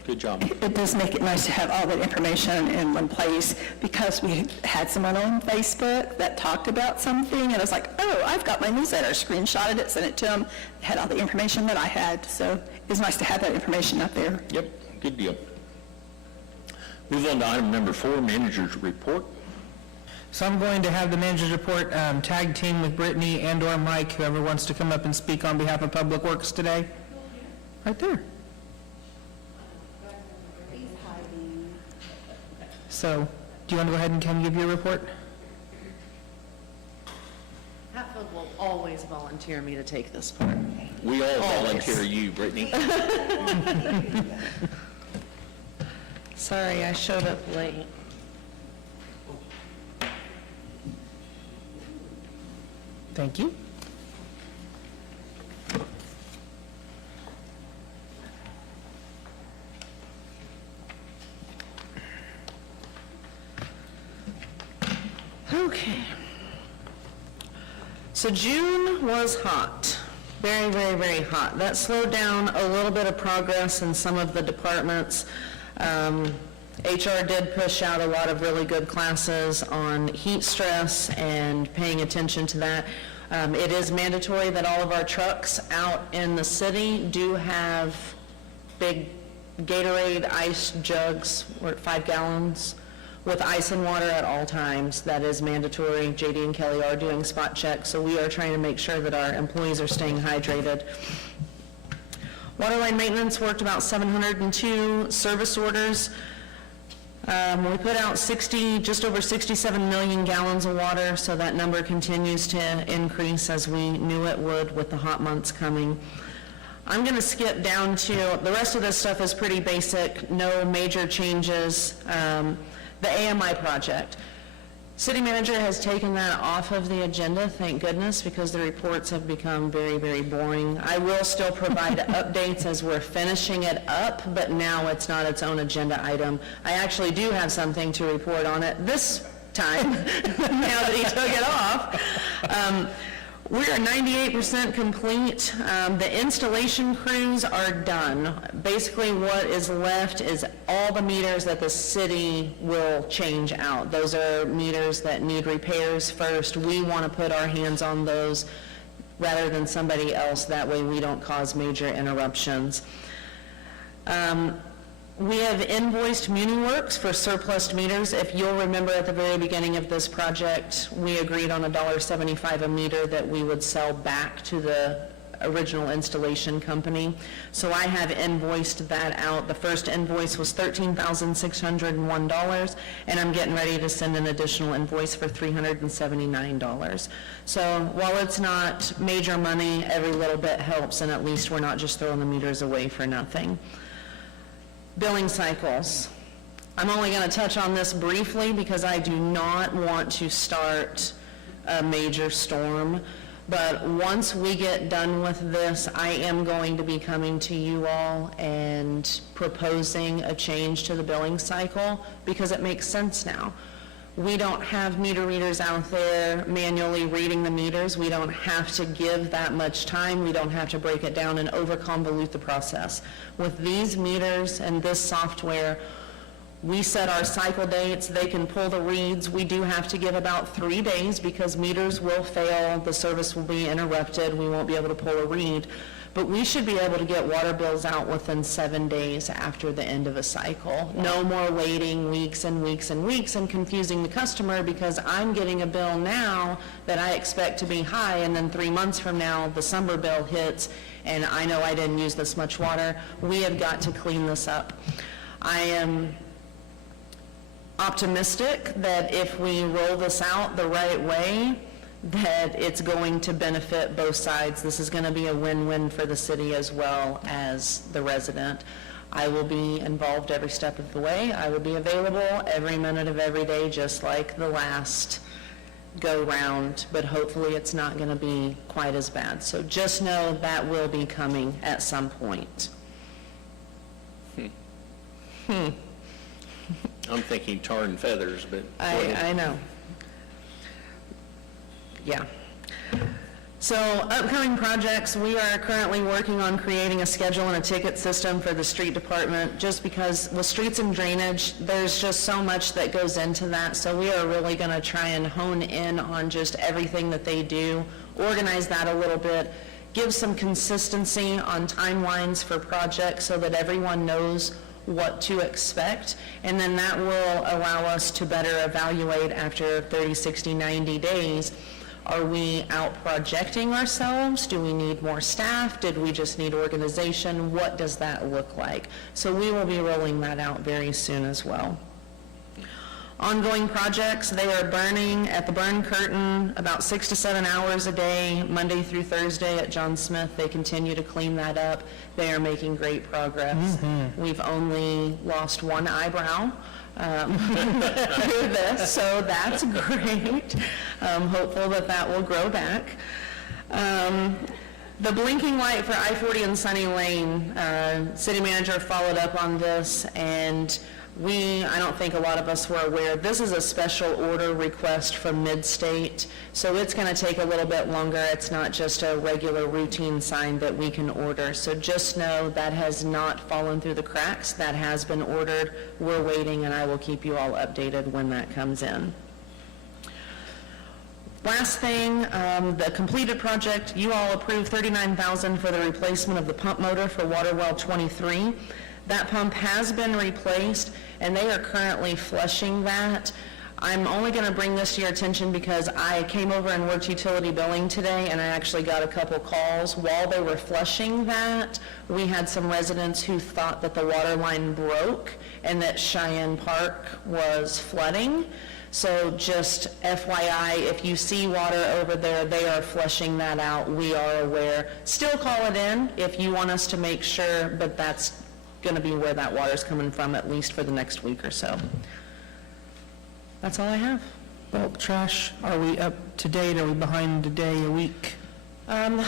Good job. It does make it nice to have all that information in one place, because we had someone on Facebook that talked about something, and I was like, oh, I've got my newsletter, screenshotted it, sent it to them, had all the information that I had, so it's nice to have that information up there. Yep, good deal. Move on to item number 4, manager's report. So I'm going to have the manager's report tag team with Brittany and/or Mike, whoever wants to come up and speak on behalf of Public Works today. Right there. So, do you want to go ahead and come give your report? Hatfield will always volunteer me to take this part. We all Always. volunteer you, Brittany. Sorry, I showed up late. Thank you. Okay. So June was hot, very, very, very hot. That slowed down a little bit of progress in some of the departments. HR did push out a lot of really good classes on heat stress and paying attention to that. It is mandatory that all of our trucks out in the city do have big Gatorade ice jugs, we're at 5 gallons, with ice and water at all times. That is mandatory. JD and Kelly are doing spot checks, so we are trying to make sure that our employees are staying hydrated. Water line maintenance worked about 702 service orders. We put out just over 67 million gallons of water, so that number continues to increase as we knew it would with the hot months coming. I'm going to skip down to, the rest of this stuff is pretty basic, no major changes. The AMI project. City manager has taken that off of the agenda, thank goodness, because the reports have become very, very boring. I will still provide updates as we're finishing it up, but now it's not its own agenda item. I actually do have something to report on it this time, now that he took it off. We are 98% complete. The installation crews are done. Basically, what is left is all the meters that the city will change out. Those are meters that need repairs first. We want to put our hands on those rather than somebody else. That way we don't cause major interruptions. We have invoiced MuniWorks for surplus meters. If you'll remember at the very beginning of this project, we agreed on $1.75 a meter that we would sell back to the original installation company. So I have invoiced that out. The first invoice was $13,601, and I'm getting ready to send an additional invoice for $379. So while it's not major money, every little bit helps, and at least we're not just throwing the meters away for nothing. Billing cycles. I'm only going to touch on this briefly because I do not want to start a major storm. But once we get done with this, I am going to be coming to you all and proposing a change to the billing cycle because it makes sense now. We don't have meter readers out there manually reading the meters. We don't have to give that much time. We don't have to break it down and over-convolute the process. With these meters and this software, we set our cycle dates. They can pull the reads. We do have to give about 3 days because meters will fail. The service will be interrupted. We won't be able to pull a read. But we should be able to get water bills out within 7 days after the end of a cycle. No more waiting weeks and weeks and weeks and confusing the customer because I'm getting a bill now that I expect to be high, and then 3 months from now, the summer bill hits, and I know I didn't use this much water. We have got to clean this up. I am optimistic that if we roll this out the right way, that it's going to benefit both sides. This is going to be a win-win for the city as well as the resident. I will be involved every step of the way. I will be available every minute of every day, just like the last go-round, but hopefully it's not going to be quite as bad. So just know that will be coming at some point. I'm thinking tar and feathers, but... I know. Yeah. So upcoming projects, we are currently working on creating a schedule and a ticket system for the street department, just because with streets and drainage, there's just so much that goes into that. So we are really going to try and hone in on just everything that they do, organize that a little bit, give some consistency on timelines for projects so that everyone knows what to expect, and then that will allow us to better evaluate after 30, 60, 90 days. Are we out projecting ourselves? Do we need more staff? Did we just need organization? What does that look like? So we will be rolling that out very soon as well. Ongoing projects, they are burning at the burn curtain about 6 to 7 hours a day, Monday through Thursday at John Smith. They continue to clean that up. They are making great progress. We've only lost one eyebrow through this, so that's great. Hopeful that that will grow back. The blinking light for I-40 and Sunny Lane, city manager followed up on this, and I don't think a lot of us were aware, this is a special order request from Mid-State, so it's going to take a little bit longer. It's not just a regular routine sign that we can order. So just know that has not fallen through the cracks. That has been ordered. We're waiting, and I will keep you all updated when that comes in. Last thing, the completed project, you all approved $39,000 for the replacement of the pump motor for water well 23. That pump has been replaced, and they are currently flushing that. I'm only going to bring this to your attention because I came over and worked utility billing today, and I actually got a couple calls. While they were flushing that, we had some residents who thought that the water line broke and that Cheyenne Park was flooding. So just FYI, if you see water over there, they are flushing that out. We are aware. Still call it in if you want us to make sure, but that's going to be where that water's coming from, at least for the next week or so. That's all I have. Bulk trash, are we up to date? Are we behind a day, a week? The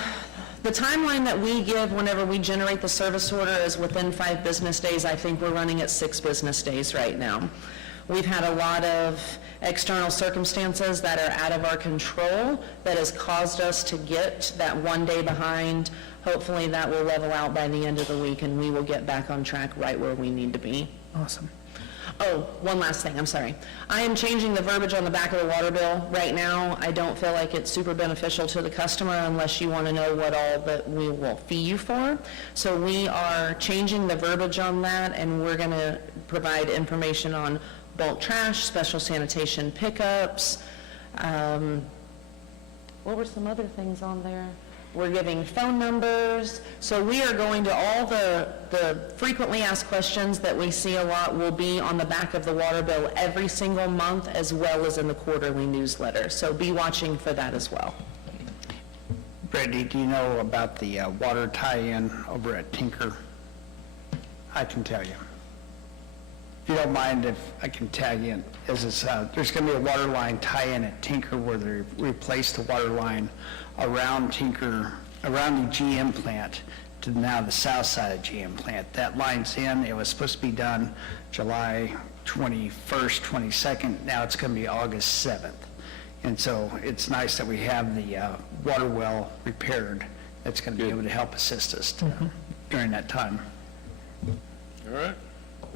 timeline that we give whenever we generate the service order is within 5 business days. I think we're running at 6 business days right now. We've had a lot of external circumstances that are out of our control that has caused us to get that 1 day behind. Hopefully that will level out by the end of the week and we will get back on track right where we need to be. Awesome. Oh, one last thing, I'm sorry. I am changing the verbiage on the back of the water bill. Right now, I don't feel like it's super beneficial to the customer unless you want to know what all that we will fee you for. So we are changing the verbiage on that, and we're going to provide information on bulk trash, special sanitation pickups. What were some other things on there? We're giving phone numbers. So we are going to all the frequently asked questions that we see a lot will be on the back of the water bill every single month, as well as in the quarterly newsletter. So be watching for that as well. Brittany, do you know about the water tie-in over at Tinker? I can tell you. If you don't mind if I can tag in, there's going to be a water line tie-in at Tinker where they replace the water line around Tinker, around the GM plant to now the south side of GM plant. That line's in. It was supposed to be done July 21st, 22nd. Now it's going to be August 7th. And so it's nice that we have the water well repaired. That's going to be able to help assist us during that time. All right.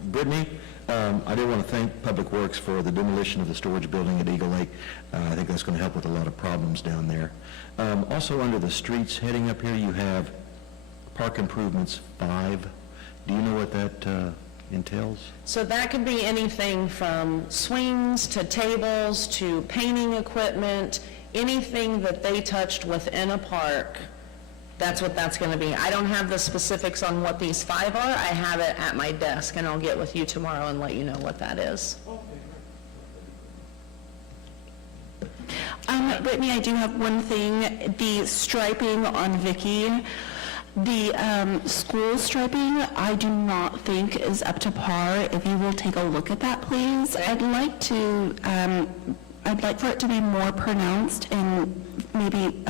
Brittany, I do want to thank Public Works for the demolition of the storage building at Eagle Lake. I think that's going to help with a lot of problems down there. Also, under the streets heading up here, you have Park Improvements 5. Do you know what that entails? So that could be anything from swings to tables to painting equipment, anything that they touched within a park. That's what that's going to be. I don't have the specifics on what these 5 are. I have it at my desk, and I'll get with you tomorrow and let you know what that is. Brittany, I do have one thing. The striping on Vicky, the school striping, I do not think is up to par. If you will take a look at that, please. I'd like for it to be more pronounced and maybe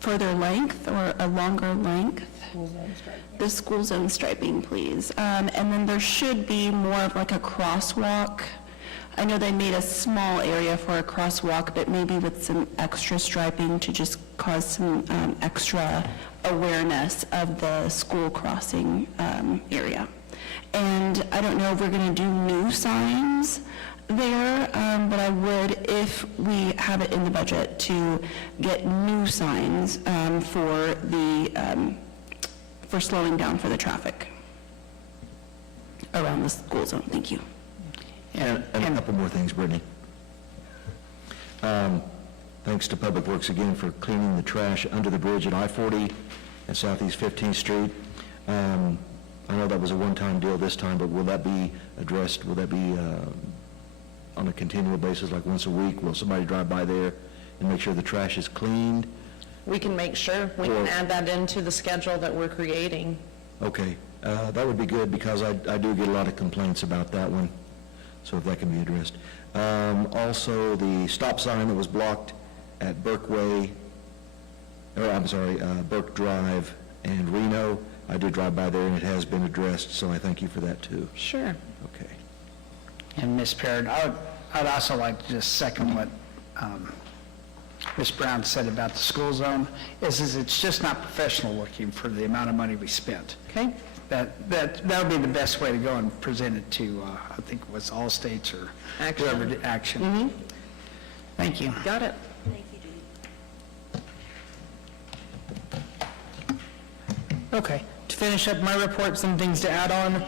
further length or a longer length. The school zone striping, please. And then there should be more of like a crosswalk. I know they made a small area for a crosswalk, but maybe with some extra striping to just cause some extra awareness of the school crossing area. And I don't know if we're going to do new signs there, but I would, if we have it in the budget, to get new signs for slowing down for the traffic around the school zone. Thank you. And a couple more things, Brittany. Thanks to Public Works again for cleaning the trash under the bridge at I-40 and Southeast 15th Street. I know that was a one-time deal this time, but will that be addressed? Will that be on a continual basis, like once a week? Will somebody drive by there and make sure the trash is cleaned? We can make sure. We can add that into the schedule that we're creating. Okay, that would be good, because I do get a lot of complaints about that one, so if that can be addressed. Also, the stop sign that was blocked at Burke Drive and Reno, I did drive by there and it has been addressed, so I thank you for that too. Sure. Okay. And Ms. Parrott, I'd also like to just second what Ms. Brown said about the school zone. It's just not professional looking for the amount of money we spent. Okay. That would be the best way to go and present it to, I think it was All States or whoever did Action. Thank you. Got it. Okay, to finish up my report, some things to add on.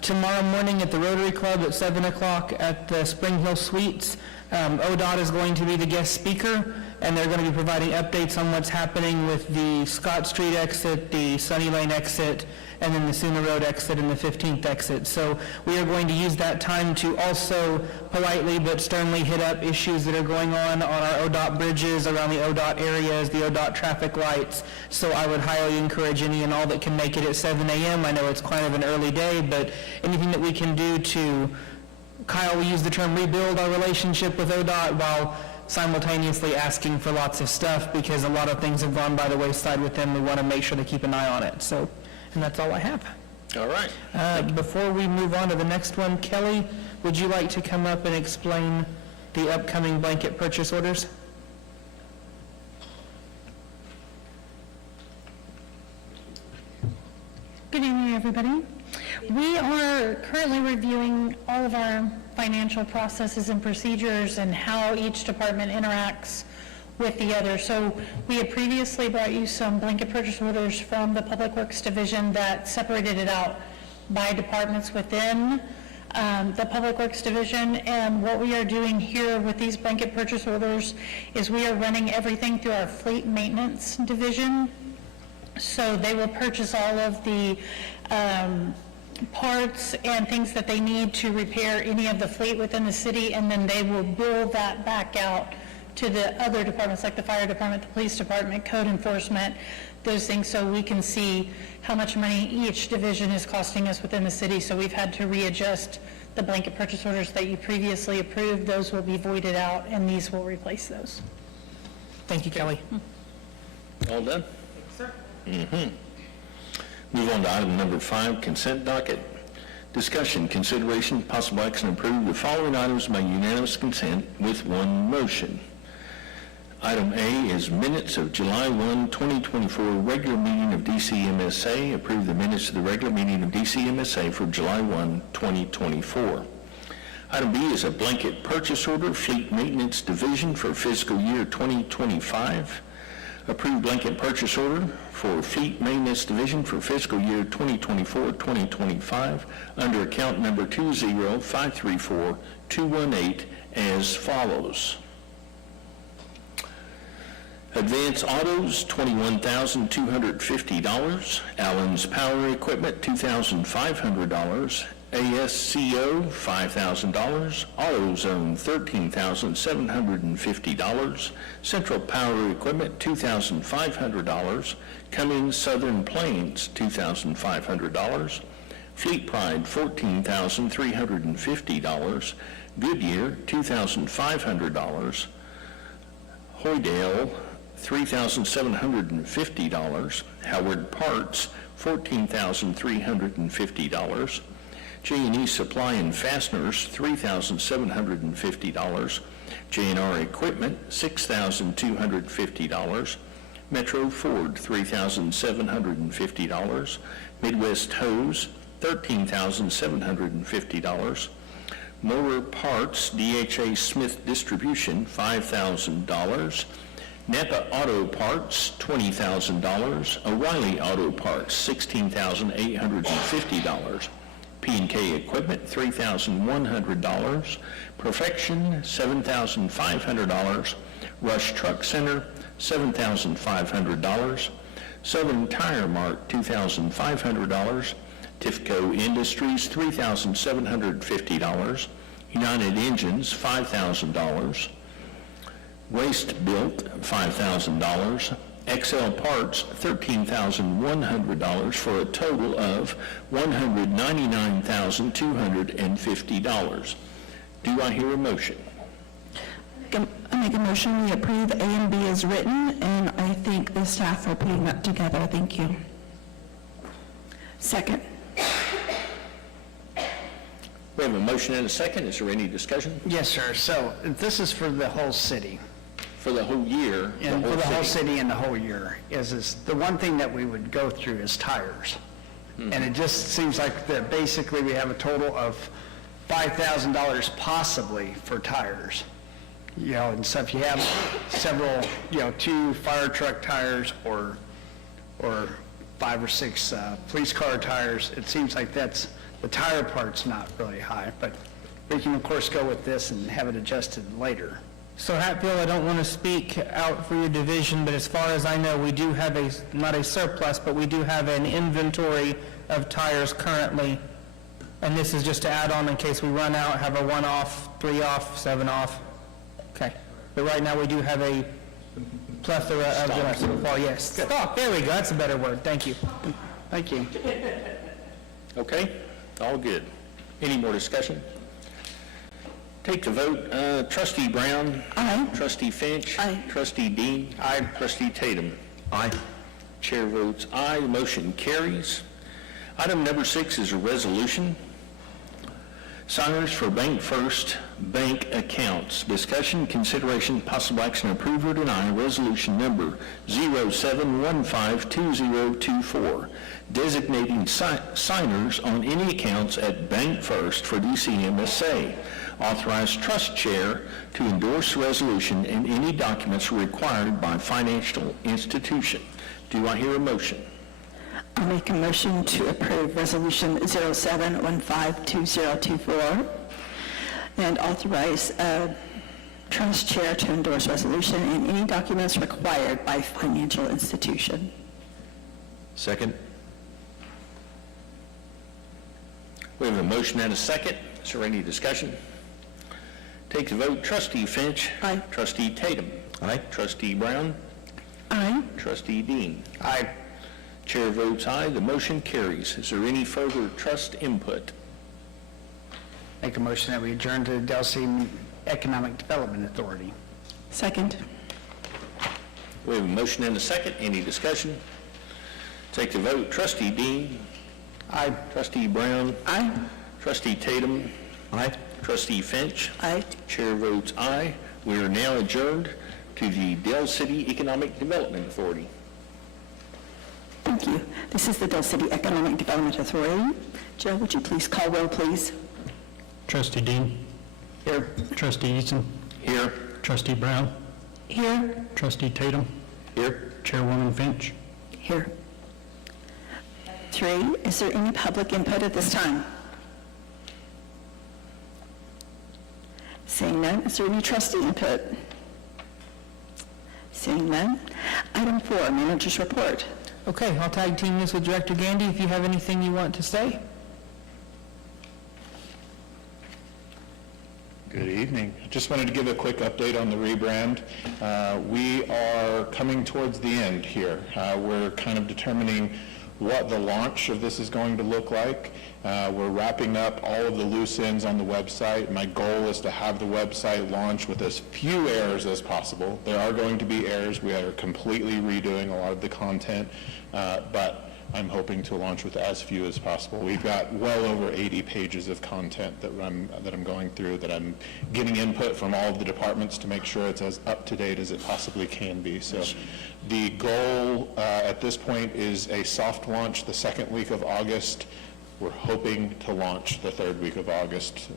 Tomorrow morning at the Rotary Club at 7 o'clock at the Spring Hill Suites, ODOT is going to be the guest speaker, and they're going to be providing updates on what's happening with the Scott Street exit, the Sunny Lane exit, and then the Sooner Road exit and the 15th exit. So we are going to use that time to also politely but sternly hit up issues that are going on our ODOT bridges, around the ODOT areas, the ODOT traffic lights. So I would highly encourage any and all that can make it at 7 a.m. I know it's kind of an early day, but anything that we can do to, Kyle, we use the term rebuild our relationship with ODOT while simultaneously asking for lots of stuff, because a lot of things have gone by the wayside with them. We want to make sure to keep an eye on it. So, and that's all I have. All right. Before we move on to the next one, Kelly, would you like to come up and explain the upcoming blanket purchase orders? Good evening, everybody. We are currently reviewing all of our financial processes and procedures and how each department interacts with the other. So we had previously brought you some blanket purchase orders from the Public Works Division that separated it out by departments within the Public Works Division. And what we are doing here with these blanket purchase orders is we are running everything through our Fleet Maintenance Division. So they will purchase all of the parts and things that they need to repair any of the fleet within the city, and then they will bill that back out to the other departments like the fire department, the police department, code enforcement, those things, so we can see how much money each division is costing us within the city. So we've had to readjust the blanket purchase orders that you previously approved. Those will be voided out, and these will replace those. Thank you, Kelly. All done? Sir. Move on to item number 5, consent docket. Discussion, consideration, possible action to approve the following items by unanimous consent with one motion. Item A is minutes of July 1, 2024 regular meeting of DCMSA. Approve the minutes of the regular meeting of DCMSA for July 1, 2024. Item B is a blanket purchase order, Fleet Maintenance Division for fiscal year 2025. Approved blanket purchase order for Fleet Maintenance Division for fiscal year 2024-2025 under account number 20534-218 as follows. Advance Autos, $21,250. Allen's Power Equipment, $2,500. ASCO, $5,000. AutoZone, $13,750. Central Power Equipment, $2,500. Cummins Southern Plains, $2,500. Fleet Pride, $14,350. Goodyear, $2,500. Hoydale, $3,750. Howard Parts, $14,350. J&E Supply and Fasteners, $3,750. J&R Equipment, $6,250. Metro Ford, $3,750. Midwest Hose, $13,750. Mower Parts, DHA Smith Distribution, $5,000. Napa Auto Parts, $20,000. O'Reilly Auto Parts, $16,850. P&K Equipment, $3,100. Perfection, $7,500. Rush Truck Center, $7,500. Southern Tire Mart, $2,500. Tifco Industries, $3,750. United Engines, $5,000. Waste Built, $5,000. XL Parts, $13,100 for a total of $199,250. Do I hear a motion? I make a motion we approve A and B as written, and I think the staff are putting that together. Thank you. Second. We have a motion and a second. Is there any discussion? Yes, sir. So this is for the whole city. For the whole year? And for the whole city and the whole year, is the one thing that we would go through is tires. And it just seems like that basically we have a total of $5,000 possibly for tires. And so if you have several, 2 fire truck tires or 5 or 6 police car tires, it seems like the tire part's not really high, but we can of course go with this and have it adjusted later. So Hatfield, I don't want to speak out for your division, but as far as I know, we do have not a surplus, but we do have an inventory of tires currently. And this is just to add on in case we run out, have a 1 off, 3 off, 7 off. Okay. But right now, we do have a plethora of them so far, yes. Stock, there we go, that's a better word, thank you. Thank you. Okay, all good. Any more discussion? Take the vote. Trustee Brown? Aye. Trustee Finch? Aye. Trustee Dean? Aye. Trustee Tatum? Aye. Chair votes aye, the motion carries. Item number 6 is a resolution. Signers for Bank First bank accounts. Discussion, consideration, possible action, approve or deny resolution number 07152024, designating signers on any accounts at Bank First for DCMSA. Authorize trust chair to endorse resolution and any documents required by financial institution. Do I hear a motion? I'll make a motion to approve Resolution 07152024 and authorize trust chair to endorse resolution and any documents required by financial institution. Second? We have a motion and a second. Is there any discussion? Take the vote. Trustee Finch? Aye. Trustee Tatum? Aye. Trustee Brown? Aye. Trustee Dean? Aye. Chair votes aye, the motion carries. Is there any further trust input? Make a motion that we adjourn to the Del City Economic Development Authority. Second. We have a motion and a second. Any discussion? Take the vote. Trustee Dean? Aye. Trustee Brown? Aye. Trustee Tatum? Aye. Trustee Finch? Aye. Chair votes aye. We are now adjourned to the Del City Economic Development Authority. Thank you. This is the Del City Economic Development Authority. Joe, would you please call roll, please? Trustee Dean. Here. Trustee Eason. Here. Trustee Brown. Here. Trustee Tatum. Here. Chairwoman Finch. Here. 3, is there any public input at this time? Seeing none, is there any trustee input? Seeing none. Item 4, manager's report. Okay, I'll tag team this with Director Gandy if you have anything you want to say. Good evening. Just wanted to give a quick update on the rebrand. We are coming towards the end here. We're kind of determining what the launch of this is going to look like. We're wrapping up all of the loose ends on the website. My goal is to have the website launch with as few errors as possible. There are going to be errors. We are completely redoing a lot of the content, but I'm hoping to launch with as few as possible. We've got well over 80 pages of content that I'm going through, that I'm getting input from all of the departments to make sure it's as up to date as it possibly can be. So the goal at this point is a soft launch the second week of August. We're hoping to launch the third week of August.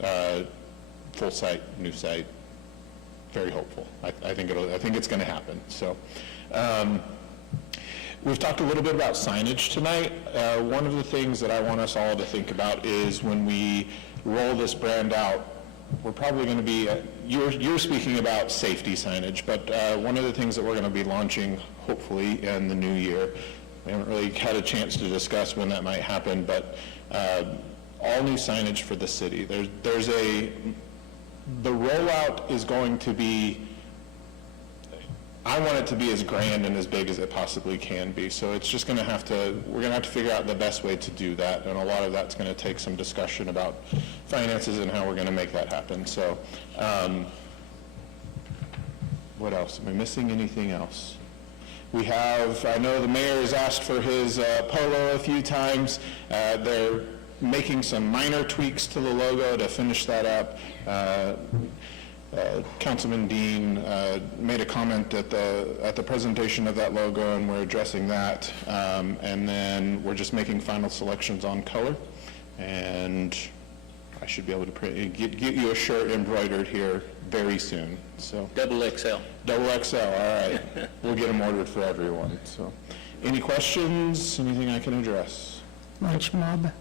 Full site, new site. Very hopeful. I think it's going to happen. So. We've talked a little bit about signage tonight. One of the things that I want us all to think about is when we roll this brand out, we're probably going to be, you're speaking about safety signage, but one of the things that we're going to be launching, hopefully, in the new year, we haven't really had a chance to discuss when that might happen, but all new signage for the city. The rollout is going to be, I want it to be as grand and as big as it possibly can be. So it's just going to have to, we're going to have to figure out the best way to do that. And a lot of that's going to take some discussion about finances and how we're going to make that happen. So what else? Am I missing anything else? We have, I know the mayor has asked for his polo a few times. They're making some minor tweaks to the logo to finish that up. Councilman Dean made a comment at the presentation of that logo, and we're addressing that. And then we're just making final selections on color. And I should be able to get you a shirt embroidered here very soon, so. Double XL. Double XL, all right. We'll get them ordered for everyone, so. Any questions, anything I can address? Lunch mob.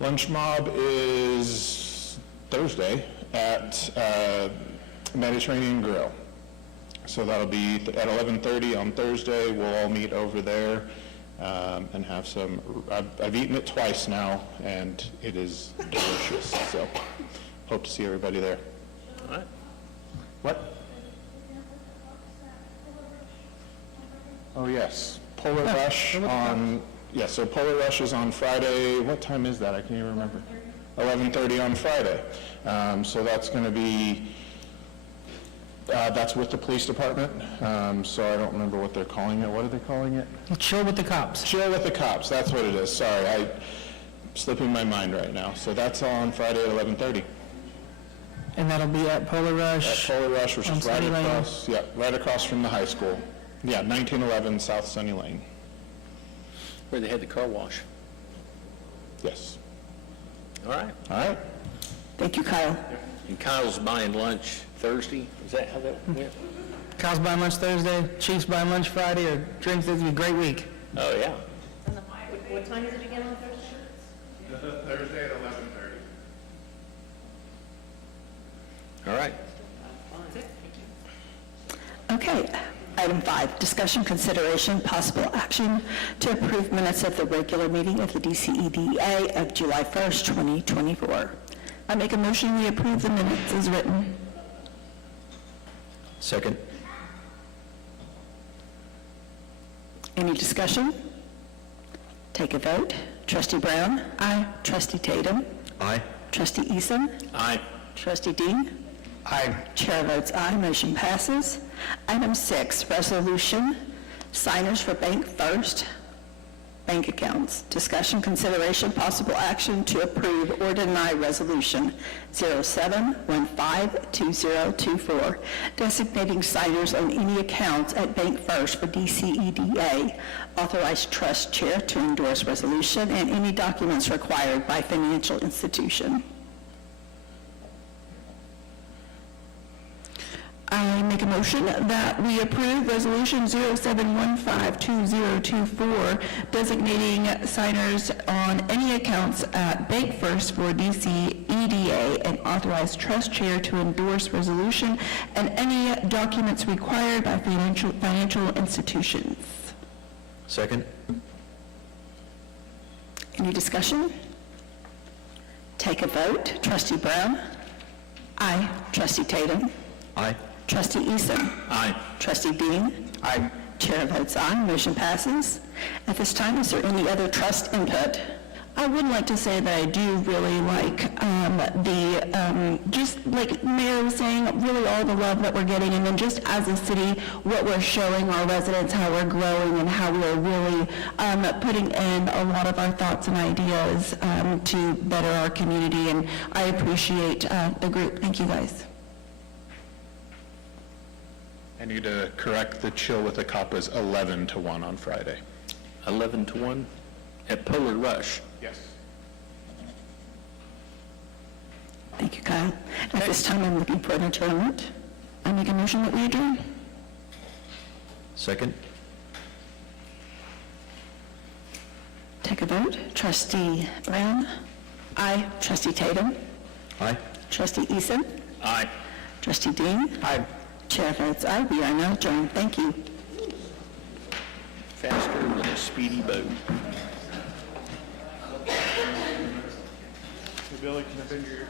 Lunch mob is Thursday at Mediterranean Grill. So that'll be at 11:30 on Thursday. We'll all meet over there and have some, I've eaten it twice now, and it is delicious. So hope to see everybody there. All right. What? Oh, yes. Polar Rush on, yeah, so Polar Rush is on Friday. What time is that? I can't even remember. 11:30 on Friday. So that's going to be, that's with the police department. So I don't remember what they're calling it. What are they calling it? Chill with the cops. Chill with the Cops. That's what it is. Sorry, I'm slipping my mind right now. So that's on Friday at 11:30. And that'll be at Polar Rush. At Polar Rush, which on is right Sunny Lane. across, yeah, right across from the high school. Yeah, 1911 South Sunny Lane. Where they had the car wash. Yes. All right. All right. Thank you, Kyle. And Kyle's buying lunch Thursday. Is that how that went? Kyle's buying lunch Thursday, Chief's buying lunch Friday, or drinks. It's gonna be a great week. Oh, yeah. What time is it again on Thursday? Thursday at 11:30. All right. Okay. Item 5, discussion, consideration, possible action to approve minutes of the regular meeting of the DCEDA of July 1st, 2024. I make a motion we approve the minutes as written. Second. Any discussion? Take a vote. Trustee Brown? Aye. Trustee Tatum? Aye. Trustee Eason? Aye. Trustee Dean? Aye. Chair votes aye, motion passes. Item 6, resolution, signers for Bank First bank accounts. Discussion, consideration, possible action to approve or deny resolution 07152024, designating signers on any accounts at Bank First for DCEDA, authorized trust chair to endorse resolution, and any documents required by financial institution. I make a motion that we approve Resolution 07152024, designating signers on any accounts at Bank First for DCEDA and authorized trust chair to endorse resolution and any documents required by financial institutions. Second. Any discussion? Take a vote. Trustee Brown? Aye. Trustee Tatum? Aye. Trustee Eason? Aye. Trustee Dean? Aye. Chair votes aye, motion passes. At this time, is there any other trust input? I would like to say that I do really like just like Mayor was saying, really all the love that we're getting, and then just as a city, what we're showing our residents, how we're growing, and how we're really putting in a lot of our thoughts and ideas to better our community, and I appreciate the group. Thank you, guys. I need to correct, the Chill with the Cop is 11-1 on Friday. 11-1 at Polar Rush. Yes. Thank you, Kyle. At this time, I'm looking for an adjournment. I make a motion that we adjourn. Second. Take a vote. Trustee Brown? Aye. Trustee Tatum? Aye. Trustee Eason? Aye. Trustee Dean? Aye. Chair votes aye. We are now adjourned. Thank you. Faster than a speedy boat. Billy, can I bend your